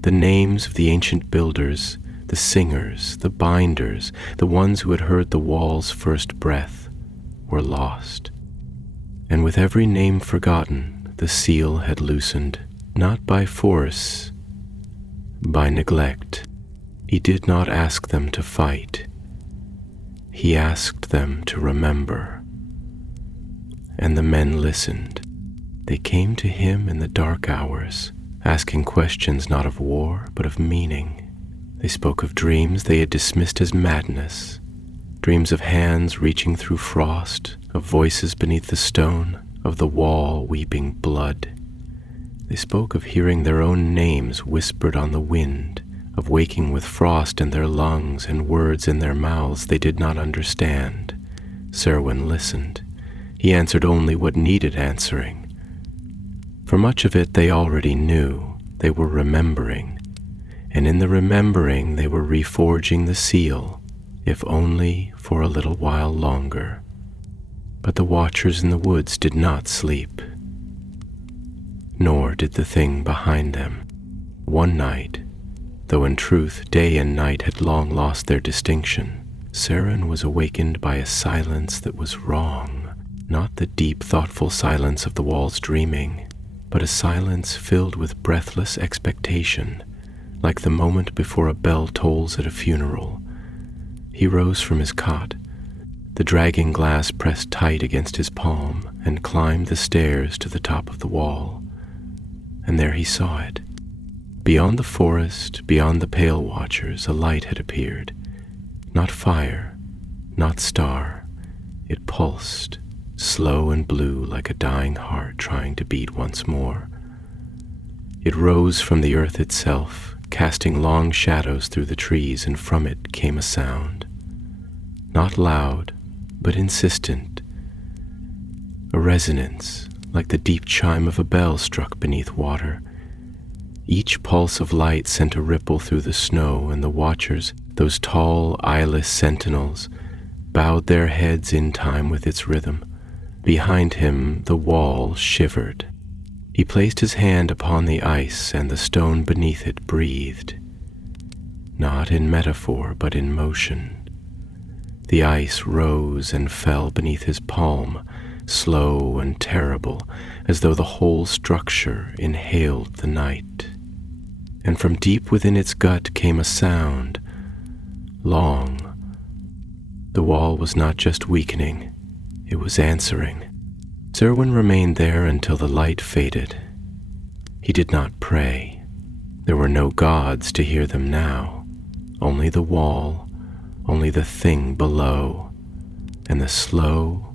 The names of the ancient builders, the singers, the binders, the ones who had heard the wall's first breath, were lost. And with every name forgotten, the seal had loosened, not by force, by neglect. He did not ask them to fight. He asked them to remember. And the men listened. They came to him in the dark hours, asking questions not of war, but of meaning. They spoke of dreams they had dismissed as madness, dreams of hands reaching through frost, of voices beneath the stone, of the wall weeping blood. They spoke of hearing their own names whispered on the wind, of waking with frost in their lungs and words in their mouths they did not understand. Serwyn listened. He answered only what needed answering. For much of it they already knew. They were remembering, and in the remembering they were reforging the seal, if only for a little while longer. But the watchers in the woods did not sleep, nor did the thing behind them. One night, though in truth day and night had long lost their distinction, Serwyn was awakened by a silence that was wrong, not the deep, thoughtful silence of the walls dreaming, but a silence filled with breathless expectation, like the moment before a bell tolls at a funeral. He rose from his cot, the dragging glass pressed tight against his palm, and climbed the stairs to the top of the wall. And there he saw it. Beyond the forest, beyond the pale watchers, a light had appeared. Not fire, not star. It pulsed, slow and blue like a dying heart trying to beat once more. It rose from the earth itself, casting long shadows through the trees, and from it came a sound. Not loud, but insistent. A resonance, like the deep chime of a bell struck beneath water. Each pulse of light sent a ripple through the snow, and the watchers, those tall, eyeless sentinels, bowed their heads in time with its rhythm. Behind him the wall shivered. He placed his hand upon the ice, and the stone beneath it breathed. Not in metaphor, but in motion. The ice rose and fell beneath his palm, slow and terrible, as though the whole structure inhaled the night. And from deep within its gut came a sound, long. The wall was not just weakening, it was answering. Serwyn remained there until the light faded. He did not pray. There were no gods to hear them now, only the wall, only the thing below, and the slow,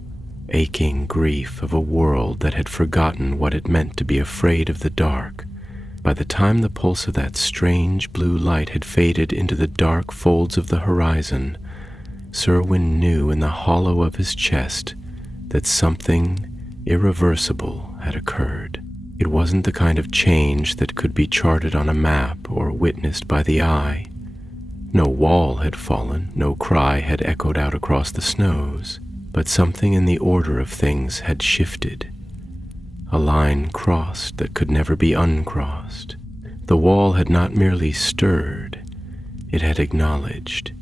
aching grief of a world that had forgotten what it meant to be afraid of the dark. By the time the pulse of that strange blue light had faded into the dark folds of the horizon, Serwyn knew in the hollow of his chest that something irreversible had occurred. It wasn't the kind of change that could be charted on a map or witnessed by the eye. No wall had fallen, no cry had echoed out across the snows, but something in the order of things had shifted. A line crossed that could never be uncrossed. The wall had not merely stirred, it had acknowledged.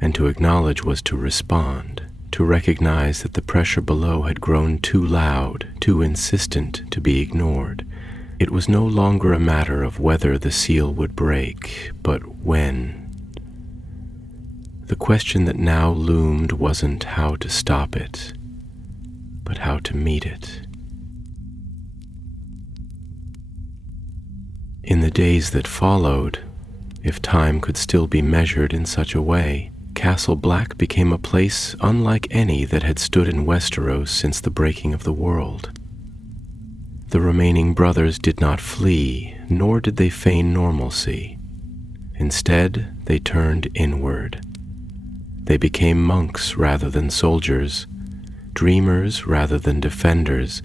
And to acknowledge was to respond, to recognize that the pressure below had grown too loud, too insistent to be ignored. It was no longer a matter of whether the seal would break, but when. The question that now loomed wasn't how to stop it, but how to meet it. In the days that followed, if time could still be measured in such a way, Castle Black became a place unlike any that had stood in Westeros since the breaking of the world. The remaining brothers did not flee, nor did they feign normalcy. Instead, they turned inward. They became monks rather than soldiers, dreamers rather than defenders.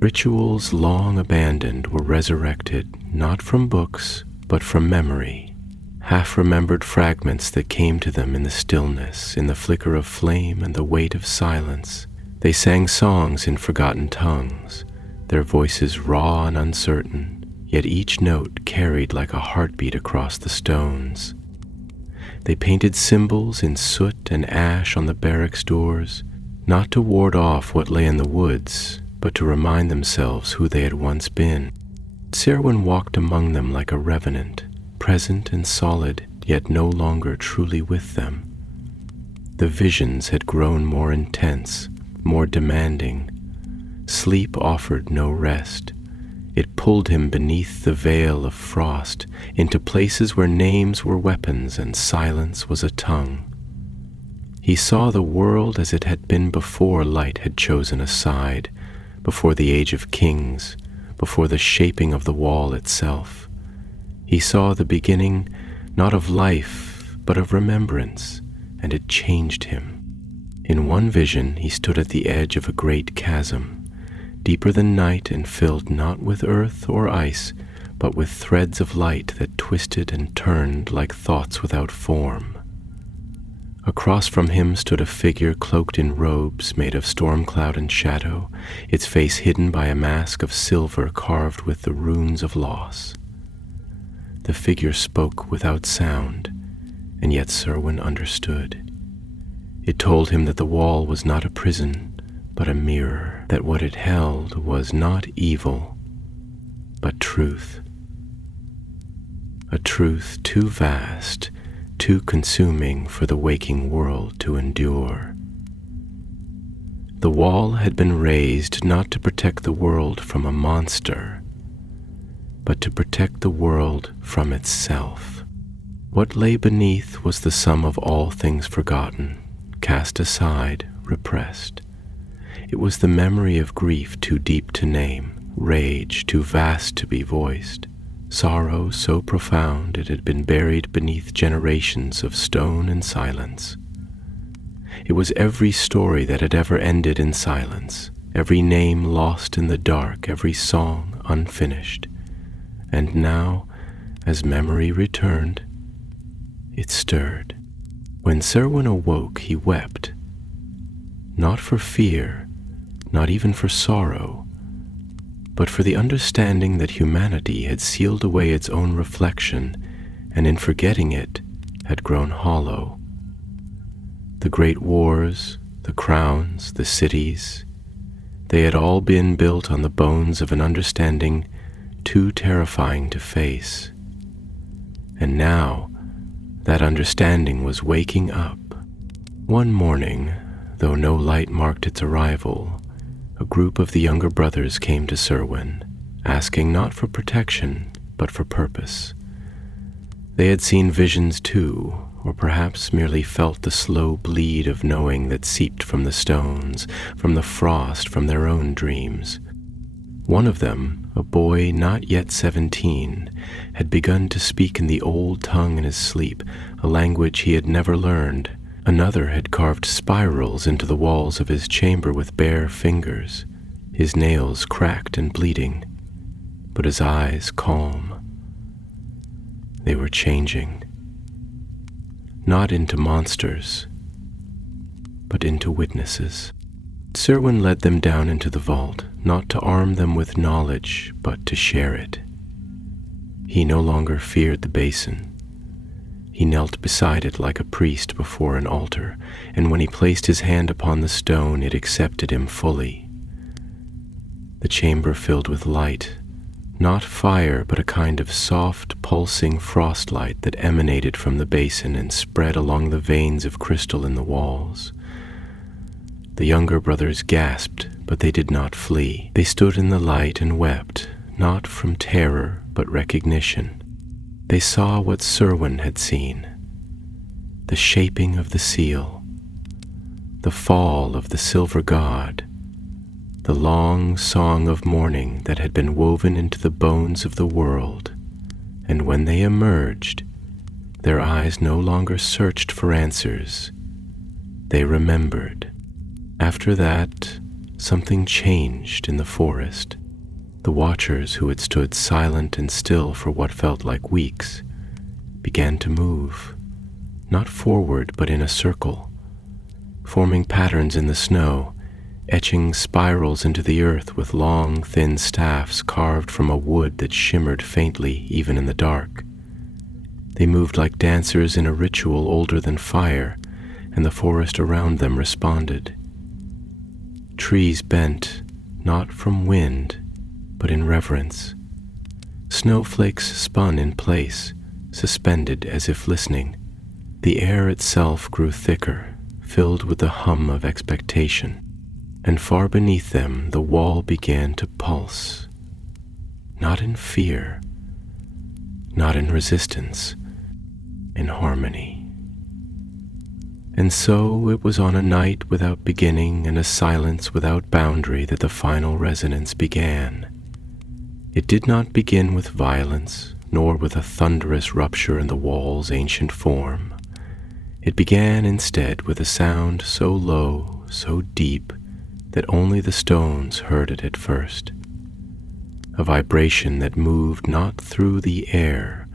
Rituals long abandoned were resurrected, not from books, but from memory. Half-remembered fragments that came to them in the stillness, in the flicker of flame and the weight of silence. They sang songs in forgotten tongues, their voices raw and uncertain, yet each note carried like a heartbeat across the stones. They painted symbols in soot and ash on the barracks doors, not to ward off what lay in the woods, but to remind themselves who they had once been. Serwyn walked among them like a revenant, present and solid, yet no longer truly with them. The visions had grown more intense, more demanding. Sleep offered no rest. It pulled him beneath the veil of frost into places where names were weapons and silence was a tongue. He saw the world as it had been before light had chosen a side, before the age of kings, before the shaping of the wall itself. He saw the beginning not of life, but of remembrance, and it changed him. In one vision he stood at the edge of a great chasm, deeper than night and filled not with earth or ice, but with threads of light that twisted and turned like thoughts without form. Across from him stood a figure cloaked in robes made of storm cloud and shadow, its face hidden by a mask of silver carved with the runes of loss. The figure spoke without sound, and yet Serwyn understood. It told him that the wall was not a prison, but a mirror, that what it held was not evil, but truth. A truth too vast, too consuming for the waking world to endure. The wall had been raised not to protect the world from a monster, but to protect the world from itself. What lay beneath was the sum of all things forgotten, cast aside, repressed. It was the memory of grief too deep to name, rage too vast to be voiced, sorrow so profound it had been buried beneath generations of stone and silence. It was every story that had ever ended in silence, every name lost in the dark, every song unfinished. And now, as memory returned, it stirred. When Serwyn awoke, he wept, not for fear, not even for sorrow, but for the understanding that humanity had sealed away its own reflection, and in forgetting it, had grown hollow. The great wars, the crowns, the cities, they had all been built on the bones of an understanding too terrifying to face. And now, that understanding was waking up. One morning, though no light marked its arrival, a group of the younger brothers came to Serwyn, asking not for protection, but for purpose. They had seen visions too, or perhaps merely felt the slow bleed of knowing that seeped from the stones, from the frost, from their own dreams. One of them, a boy not yet 17, had begun to speak in the old tongue in his sleep, a language he had never learned. Another had carved spirals into the walls of his chamber with bare fingers, his nails cracked and bleeding, but his eyes calm. They were changing, not into monsters, but into witnesses. Serwyn led them down into the vault, not to arm them with knowledge, but to share it. He no longer feared the basin. He knelt beside it like a priest before an altar, and when he placed his hand upon the stone, it accepted him fully. The chamber filled with light, not fire, but a kind of soft, pulsing frostlight that emanated from the basin and spread along the veins of crystal in the walls. The younger brothers gasped, but they did not flee. They stood in the light and wept, not from terror, but recognition. They saw what Serwyn had seen, the shaping of the seal, the fall of the silver god, the long song of mourning that had been woven into the bones of the world, and when they emerged, their eyes no longer searched for answers. They remembered. After that, something changed in the forest. The watchers who had stood silent and still for what felt like weeks began to move, not forward but in a circle, forming patterns in the snow, etching spirals into the earth with long, thin staffs carved from a wood that shimmered faintly even in the dark. They moved like dancers in a ritual older than fire, and the forest around them responded. Trees bent, not from wind, but in reverence. Snowflakes spun in place, suspended as if listening. The air itself grew thicker, filled with the hum of expectation, and far beneath them the wall began to pulse, not in fear, not in resistance, in harmony. And so it was on a night without beginning and a silence without boundary that the final resonance began. It did not begin with violence, nor with a thunderous rupture in the wall's ancient form. It began instead with a sound so low, so deep, that only the stones heard it at first. A vibration that moved not through the air,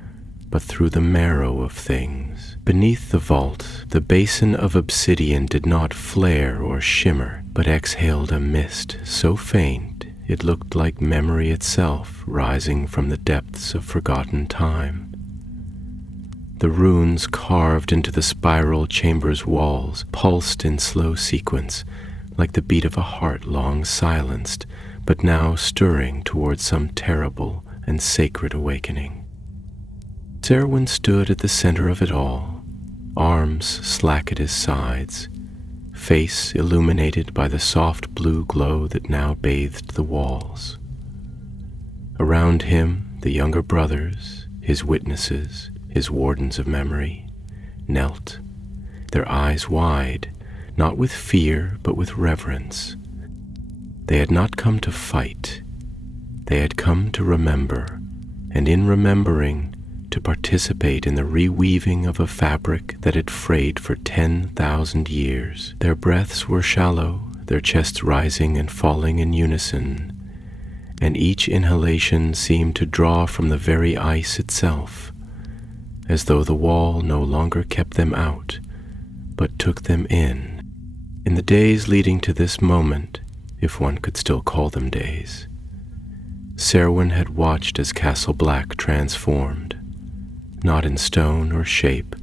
but through the marrow of things. Beneath the vault, the basin of obsidian did not flare or shimmer, but exhaled a mist so faint it looked like memory itself rising from the depths of forgotten time. The runes carved into the spiral chamber's walls pulsed in slow sequence, like the beat of a heart long silenced, but now stirring towards some terrible and sacred awakening. Serwyn stood at the center of it all, arms slack at his sides, face illuminated by the soft blue glow that now bathed the walls. Around him, the younger brothers, his witnesses, his wardens of memory, knelt, their eyes wide, not with fear but with reverence. They had not come to fight. They had come to remember, and in remembering, to participate in the reweaving of a fabric that had frayed for 10,000 years. Their breaths were shallow, their chests rising and falling in unison, and each inhalation seemed to draw from the very ice itself, as though the wall no longer kept them out, but took them in. In the days leading to this moment, if one could still call them days, Serwyn had watched as Castle Black transformed, not in stone or shape,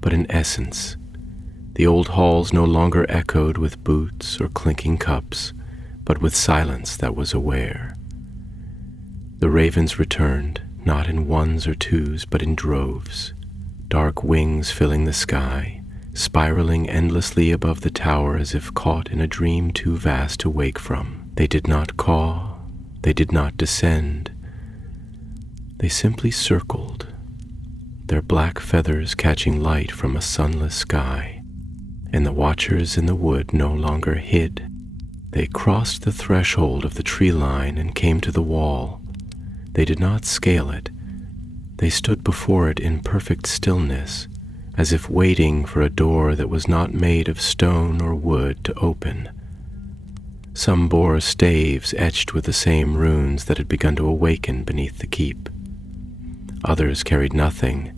but in essence. The old halls no longer echoed with boots or clinking cups, but with silence that was aware. The ravens returned, not in ones or twos, but in droves, dark wings filling the sky, spiraling endlessly above the tower as if caught in a dream too vast to wake from. They did not caw, they did not descend. They simply circled, their black feathers catching light from a sunless sky, and the watchers in the wood no longer hid. They crossed the threshold of the tree line and came to the wall. They did not scale it. They stood before it in perfect stillness, as if waiting for a door that was not made of stone or wood to open. Some bore staves etched with the same runes that had begun to awaken beneath the keep. Others carried nothing,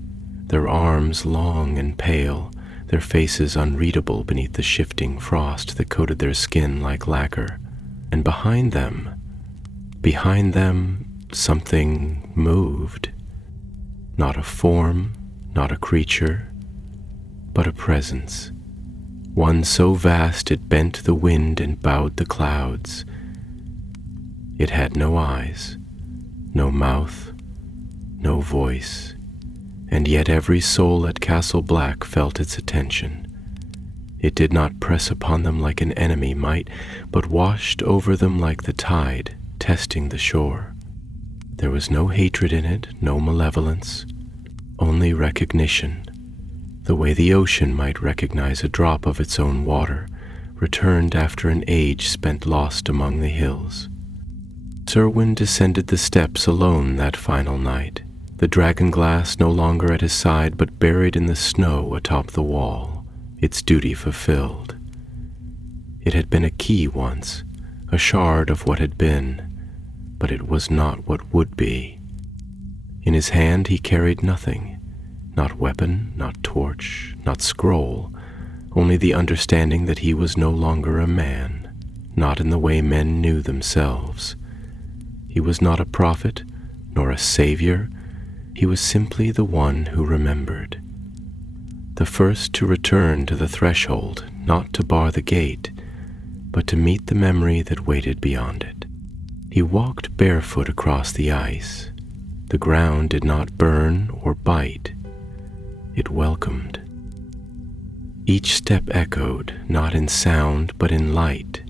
their arms long and pale, their faces unreadable beneath the shifting frost that coated their skin like lacquer. And behind them, something moved. Not a form, not a creature, but a presence. One so vast it bent the wind and bowed the clouds. It had no eyes, no mouth, no voice, and yet every soul at Castle Black felt its attention. It did not press upon them like an enemy might, but washed over them like the tide, testing the shore. There was no hatred in it, no malevolence, only recognition, the way the ocean might recognize a drop of its own water, returned after an age spent lost among the hills. Serwyn descended the steps alone that final night, the dragon glass no longer at his side but buried in the snow atop the wall, its duty fulfilled. It had been a key once, a shard of what had been, but it was not what would be. In his hand he carried nothing, not weapon, not torch, not scroll, only the understanding that he was no longer a man, not in the way men knew themselves. He was not a prophet, nor a savior. He was simply the one who remembered. The first to return to the threshold, not to bar the gate, but to meet the memory that waited beyond it. He walked barefoot across the ice, The ground did not burn or bite. It welcomed. Each step echoed, not in sound but in light,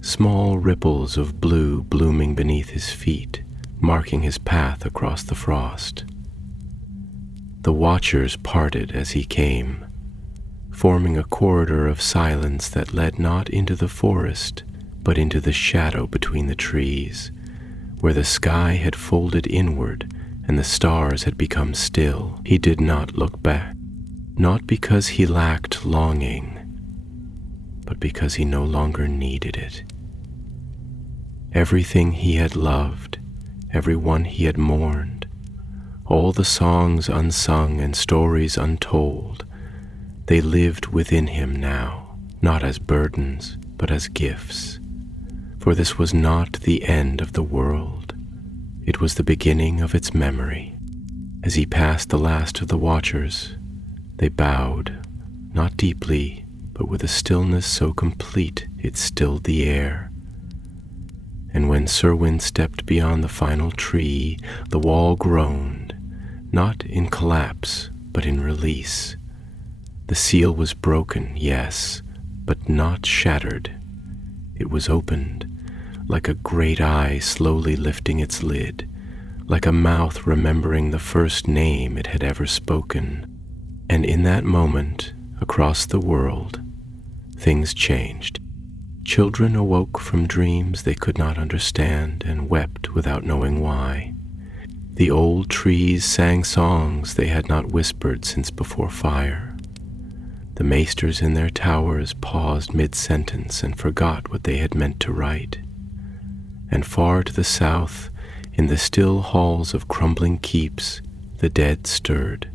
small ripples of blue blooming beneath his feet, marking his path across the frost. The watchers parted as he came, forming a corridor of silence that led not into the forest, but into the shadow between the trees, where the sky had folded inward and the stars had become still. He did not look back, not because he lacked longing, but because he no longer needed it. Everything he had loved, everyone he had mourned, all the songs unsung and stories untold, they lived within him now, not as burdens, but as gifts. For this was not the end of the world. It was the beginning of its memory. As he passed the last of the watchers, they bowed, not deeply, but with a stillness so complete it stilled the air. And when Serwyn stepped beyond the final tree, the wall groaned, not in collapse, but in release. The seal was broken, yes, but not shattered. It was opened, like a great eye slowly lifting its lid, like a mouth remembering the first name it had ever spoken. And in that moment, across the world, things changed. Children awoke from dreams they could not understand and wept without knowing why. The old trees sang songs they had not whispered since before fire. The maesters in their towers paused mid-sentence and forgot what they had meant to write. And far to the south, in the still halls of crumbling keeps, the dead stirred,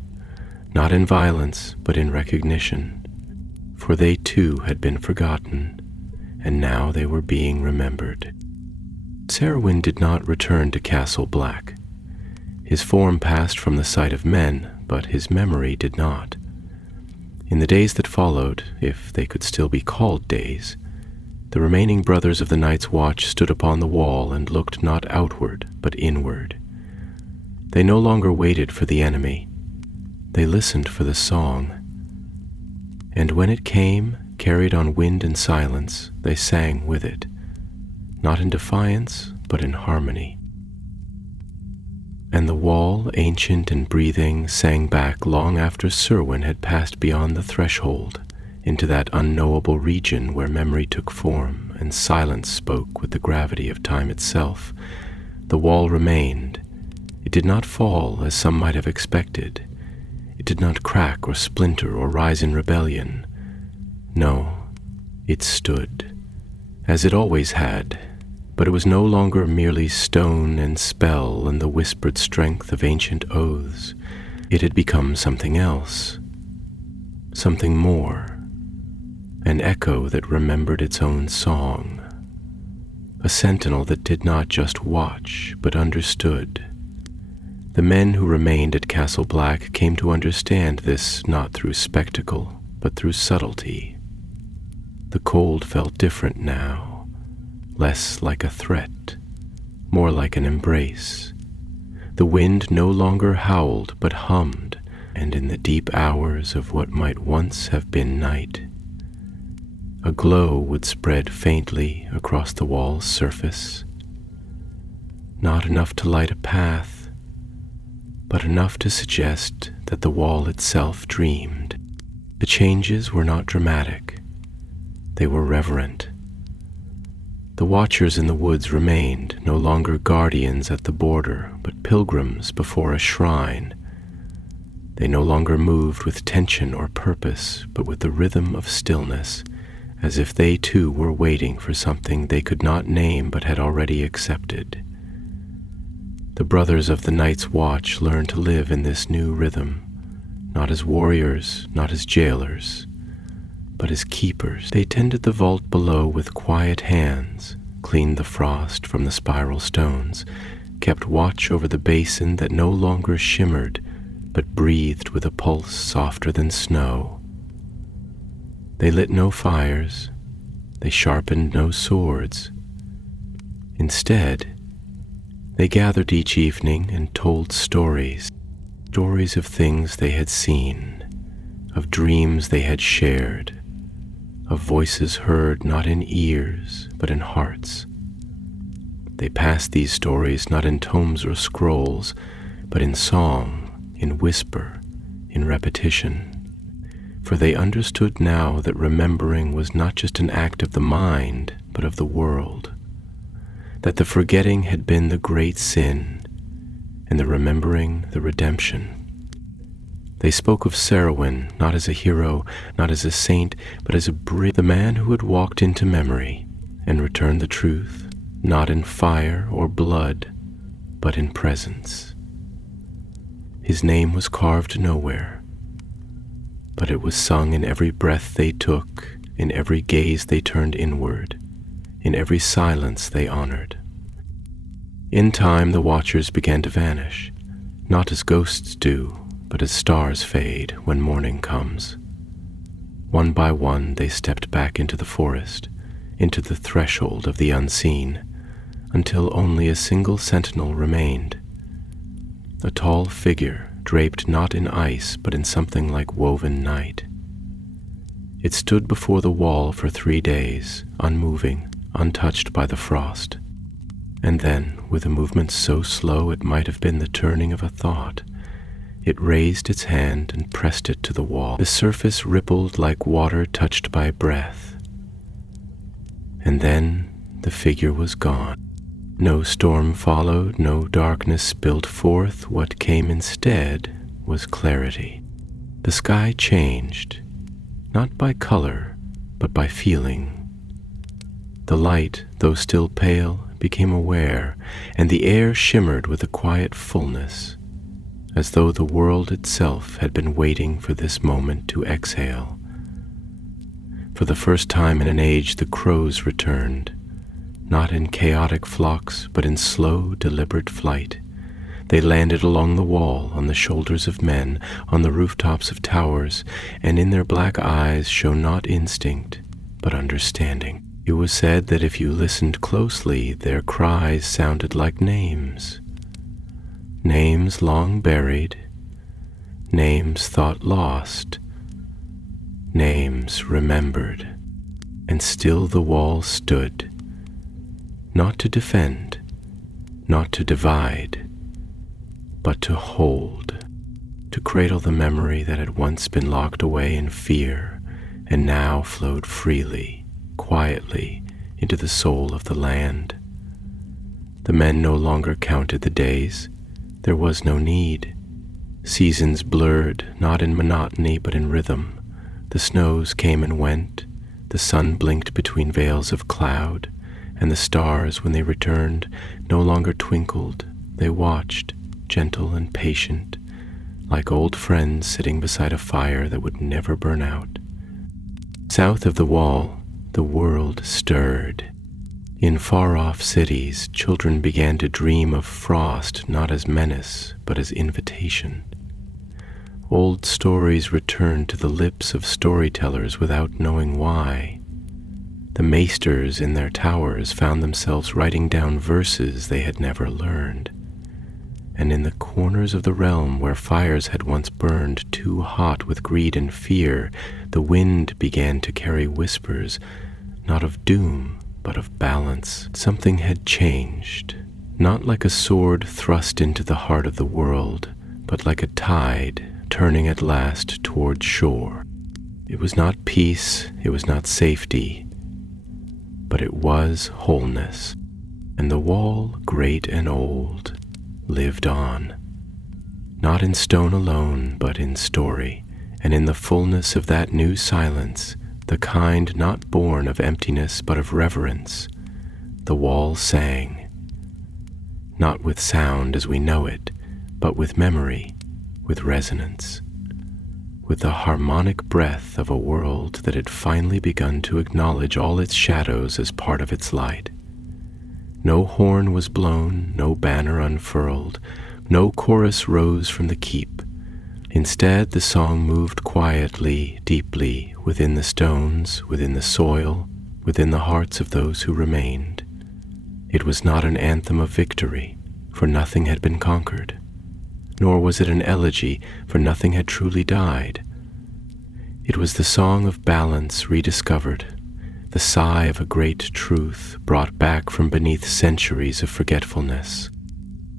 not in violence, but in recognition, for they too had been forgotten, and now they were being remembered. Serwyn did not return to Castle Black. His form passed from the sight of men, but his memory did not. In the days that followed, if they could still be called days, the remaining brothers of the Night's Watch stood upon the wall and looked not outward, but inward. They no longer waited for the enemy. They listened for the song. And when it came, carried on wind and silence, they sang with it, not in defiance, but in harmony. And the wall, ancient and breathing, sang back long after Serwyn had passed beyond the threshold, into that unknowable region where memory took form and silence spoke with the gravity of time itself. The wall remained. It did not fall as some might have expected. It did not crack or splinter or rise in rebellion. No, it stood, as it always had, but it was no longer merely stone and spell and the whispered strength of ancient oaths. It had become something else, something more, an echo that remembered its own song, a sentinel that did not just watch, but understood. The men who remained at Castle Black came to understand this not through spectacle, but through subtlety. The cold felt different now, less like a threat, more like an embrace. The wind no longer howled, but hummed, and in the deep hours of what might once have been night, a glow would spread faintly across the wall's surface, not enough to light a path, but enough to suggest that the wall itself dreamed. The changes were not dramatic. They were reverent. The watchers in the woods remained, no longer guardians at the border, but pilgrims before a shrine. They no longer moved with tension or purpose, but with the rhythm of stillness, as if they too were waiting for something they could not name but had already accepted. The brothers of the Night's Watch learned to live in this new rhythm, not as warriors, not as jailers, but as keepers. They tended the vault below with quiet hands, cleaned the frost from the spiral stones, kept watch over the basin that no longer shimmered, but breathed with a pulse softer than snow. They lit no fires, they sharpened no swords. Instead, They gathered each evening and told stories, stories of things they had seen, of dreams they had shared, of voices heard not in ears but in hearts. They passed these stories not in tomes or scrolls, but in song, in whisper, in repetition. For they understood now that remembering was not just an act of the mind, but of the world, that the forgetting had been the great sin, and the remembering the redemption. They spoke of Serwyn not as a hero, not as a saint, but as a bridge, the man who had walked into memory and returned the truth, not in fire or blood, but in presence. His name was carved nowhere, but it was sung in every breath they took, in every gaze they turned inward, in every silence they honored. In time the watchers began to vanish, not as ghosts do, but as stars fade when morning comes. One by one they stepped back into the forest, into the threshold of the unseen, until only a single sentinel remained, a tall figure draped not in ice but in something like woven night. It stood before the wall for 3 days, unmoving, untouched by the frost, and then, with a movement so slow it might have been the turning of a thought, it raised its hand and pressed it to the wall. The surface rippled like water touched by breath, and then the figure was gone. No storm followed, no darkness spilled forth. What came instead was clarity. The sky changed, not by color, but by feeling. The light, though still pale, became aware, and the air shimmered with a quiet fullness, as though the world itself had been waiting for this moment to exhale. For the first time in an age, the crows returned, not in chaotic flocks, but in slow, deliberate flight. They landed along the wall, on the shoulders of men, on the rooftops of towers, and in their black eyes shone not instinct, but understanding. It was said that if you listened closely, their cries sounded like names. Names long buried, names thought lost, names remembered. And still the wall stood, not to defend, not to divide, but to hold, to cradle the memory that had once been locked away in fear and now flowed freely, quietly into the soul of the land. The men no longer counted the days. There was no need. Seasons blurred, not in monotony but in rhythm. The snows came and went. The sun blinked between veils of cloud, and the stars, when they returned, no longer twinkled. They watched, gentle and patient, like old friends sitting beside a fire that would never burn out. South of the wall, the world stirred. In far-off cities, children began to dream of frost not as menace, but as invitation. Old stories returned to the lips of storytellers without knowing why. The maesters in their towers found themselves writing down verses they had never learned. And in the corners of the realm where fires had once burned too hot with greed and fear, the wind began to carry whispers, not of doom, but of balance. Something had changed, not like a sword thrust into the heart of the world, but like a tide turning at last toward shore. It was not peace, it was not safety, but it was wholeness. And the wall, great and old, lived on, not in stone alone, but in story, and in the fullness of that new silence, the kind not born of emptiness but of reverence, the wall sang, not with sound as we know it, but with memory, with resonance, with the harmonic breath of a world that had finally begun to acknowledge all its shadows as part of its light. No horn was blown, no banner unfurled, no chorus rose from the keep. Instead, the song moved quietly, deeply, within the stones, within the soil, within the hearts of those who remained. It was not an anthem of victory, for nothing had been conquered, nor was it an elegy, for nothing had truly died. It was the song of balance rediscovered, the sigh of a great truth brought back from beneath centuries of forgetfulness.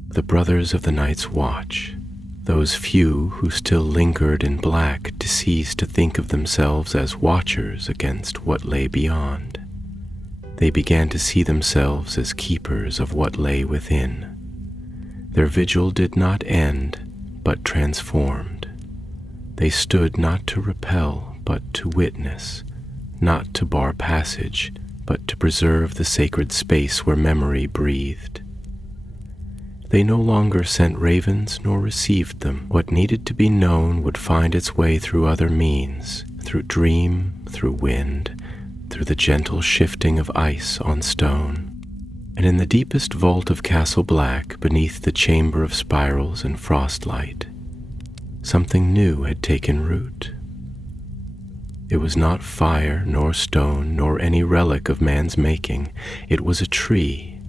The brothers of the night's watch, those few who still lingered in black to cease to think of themselves as watchers against what lay beyond. They began to see themselves as keepers of what lay within. Their vigil did not end, but transformed. They stood not to repel, but to witness, not to bar passage, but to preserve the sacred space where memory breathed. They no longer sent ravens nor received them. What needed to be known would find its way through other means, through dream, through wind, through the gentle shifting of ice on stone. And in the deepest vault of Castle Black, beneath the chamber of spirals and frostlight, something new had taken root. It was not fire, nor stone, nor any relic of man's making. It was a tree,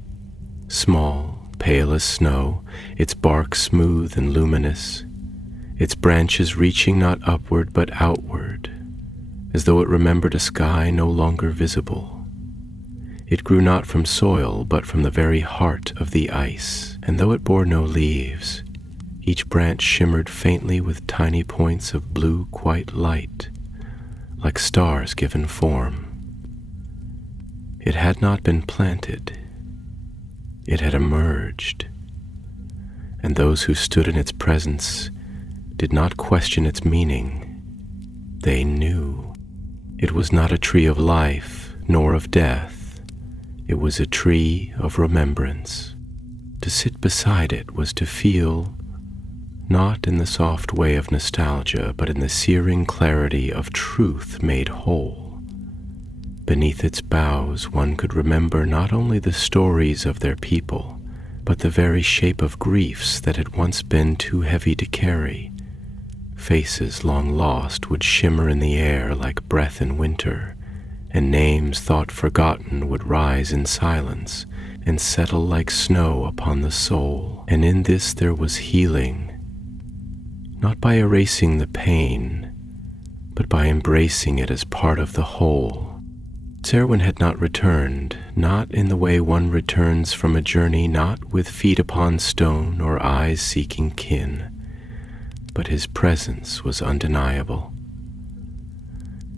small, pale as snow, its bark smooth and luminous, its branches reaching not upward but outward, as though it remembered a sky no longer visible. It grew not from soil, but from the very heart of the ice, and though it bore no leaves, each branch shimmered faintly with tiny points of blue quite light, like stars given form. It had not been planted. It had emerged, and those who stood in its presence did not question its meaning. They knew. It was not a tree of life, nor of death. It was a tree of remembrance. To sit beside it was to feel, not in the soft way of nostalgia, but in the searing clarity of truth made whole. Beneath its boughs one could remember not only the stories of their people, but the very shape of griefs that had once been too heavy to carry. Faces long lost would shimmer in the air like breath in winter, and names thought forgotten would rise in silence and settle like snow upon the soul. And in this there was healing, not by erasing the pain, but by embracing it as part of the whole. Serwyn had not returned, not in the way one returns from a journey, not with feet upon stone or eyes seeking kin, but his presence was undeniable.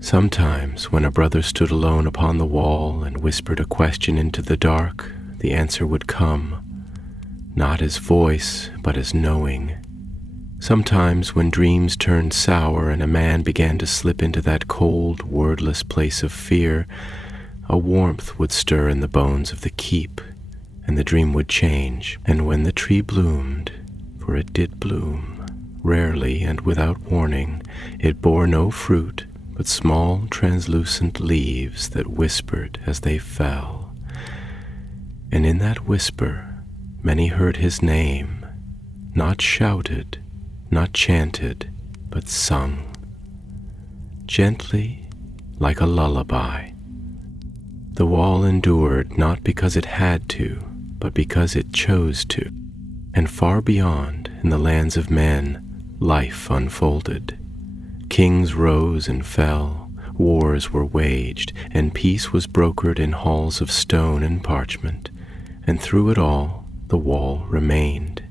Sometimes, when a brother stood alone upon the wall and whispered a question into the dark, the answer would come, not as voice, but as knowing. Sometimes, when dreams turned sour and a man began to slip into that cold, wordless place of fear, a warmth would stir in the bones of the keep, and the dream would change. And when the tree bloomed, for it did bloom, rarely and without warning, it bore no fruit, but small, translucent leaves that whispered as they fell. And in that whisper, many heard his name, not shouted, not chanted, but sung, gently like a lullaby. The wall endured not because it had to, but because it chose to, and far beyond, in the lands of men, life unfolded. Kings rose and fell, wars were waged, and peace was brokered in halls of stone and parchment, and through it all the wall remained,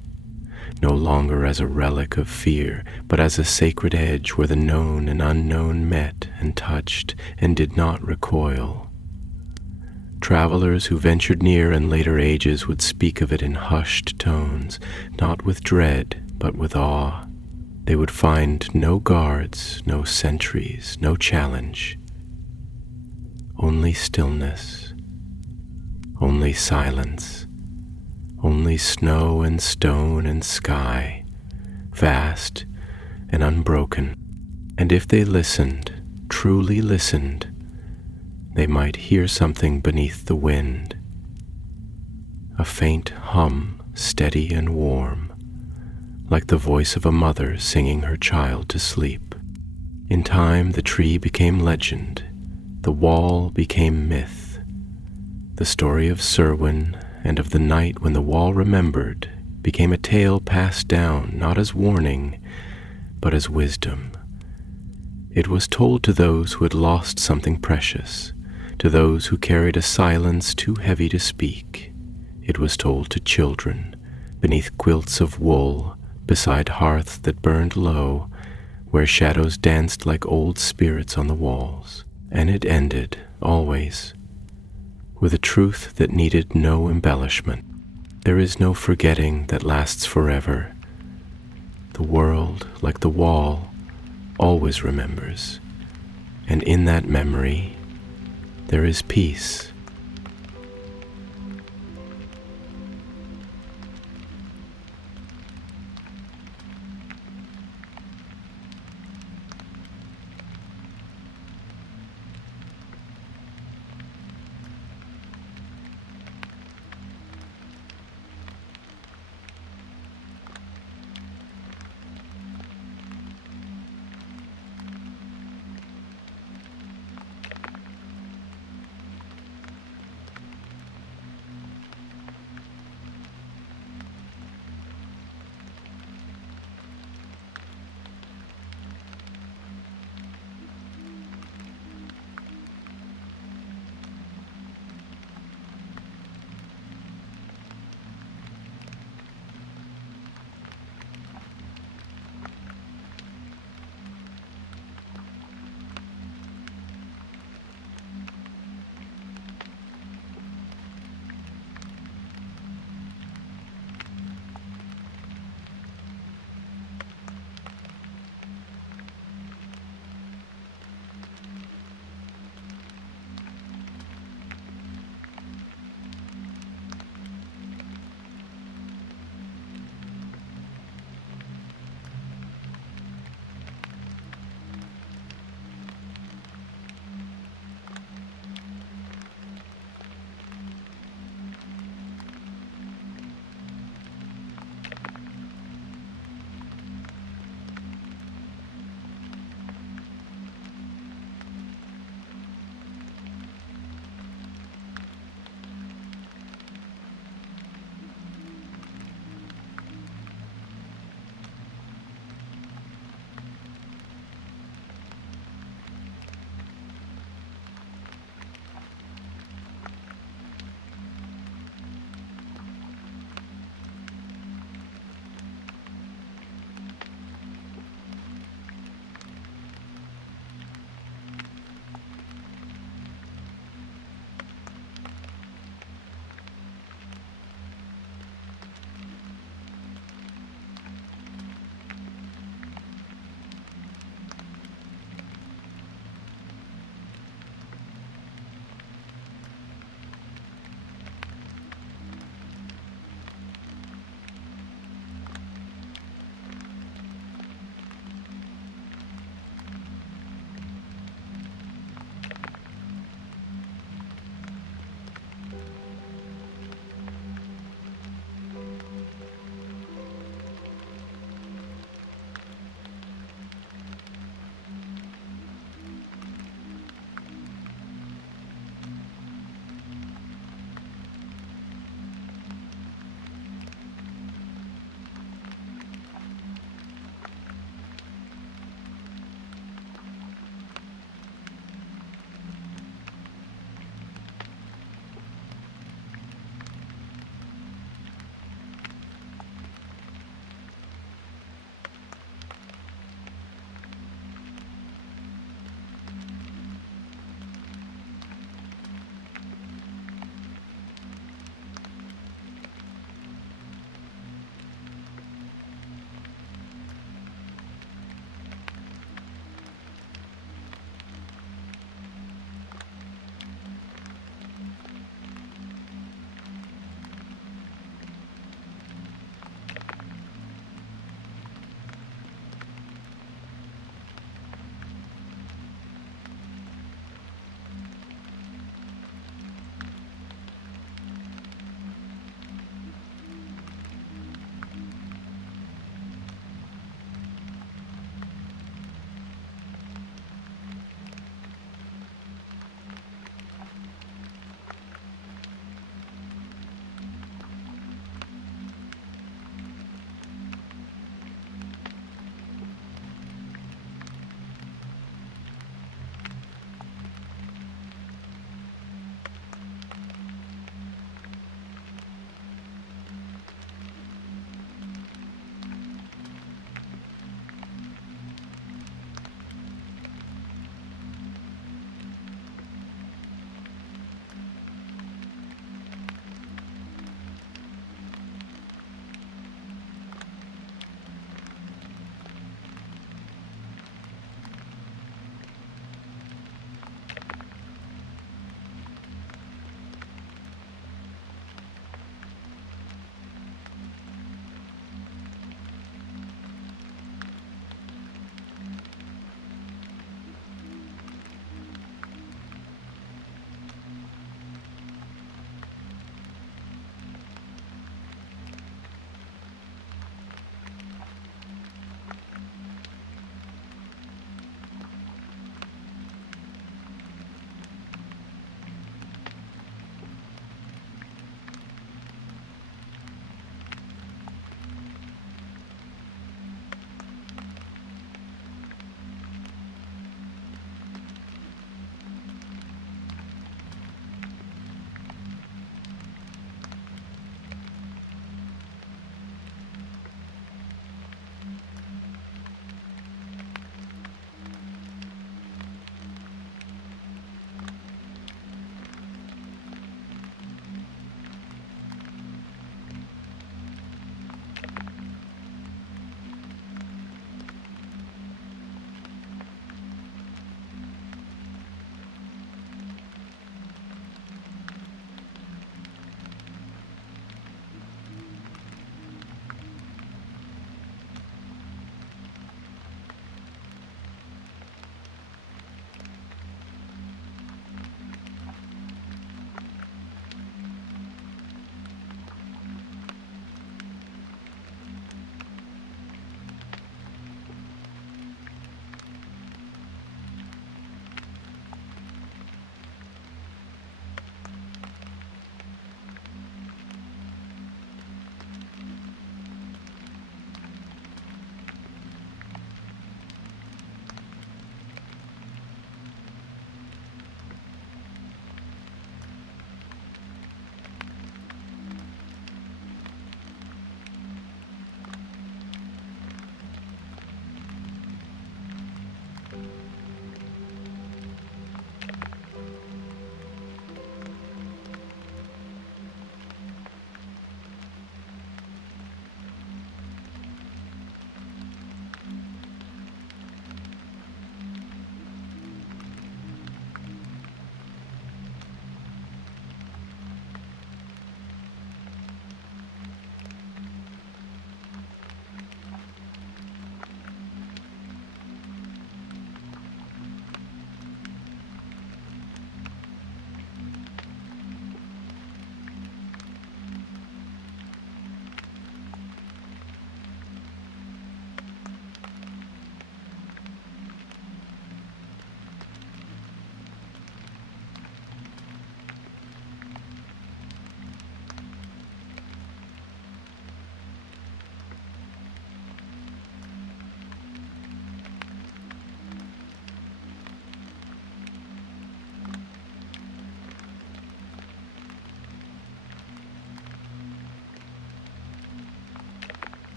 no longer as a relic of fear, but as a sacred edge where the known and unknown met and touched and did not recoil. Travelers who ventured near in later ages would speak of it in hushed tones, not with dread, but with awe. They would find no guards, no sentries, no challenge, only stillness, only silence, only snow and stone and sky, vast and unbroken. And if they listened, truly listened, they might hear something beneath the wind, a faint hum, steady and warm, like the voice of a mother singing her child to sleep. In time, the tree became legend, the wall became myth. The story of Serwyn and of the night when the wall remembered became a tale passed down not as warning, but as wisdom. It was told to those who had lost something precious, to those who carried a silence too heavy to speak. It was told to children, beneath quilts of wool, beside hearths that burned low, where shadows danced like old spirits on the walls. And it ended, always, with a truth that needed no embellishment. There is no forgetting that lasts forever. The world, like the wall, always remembers, and in that memory, there is peace.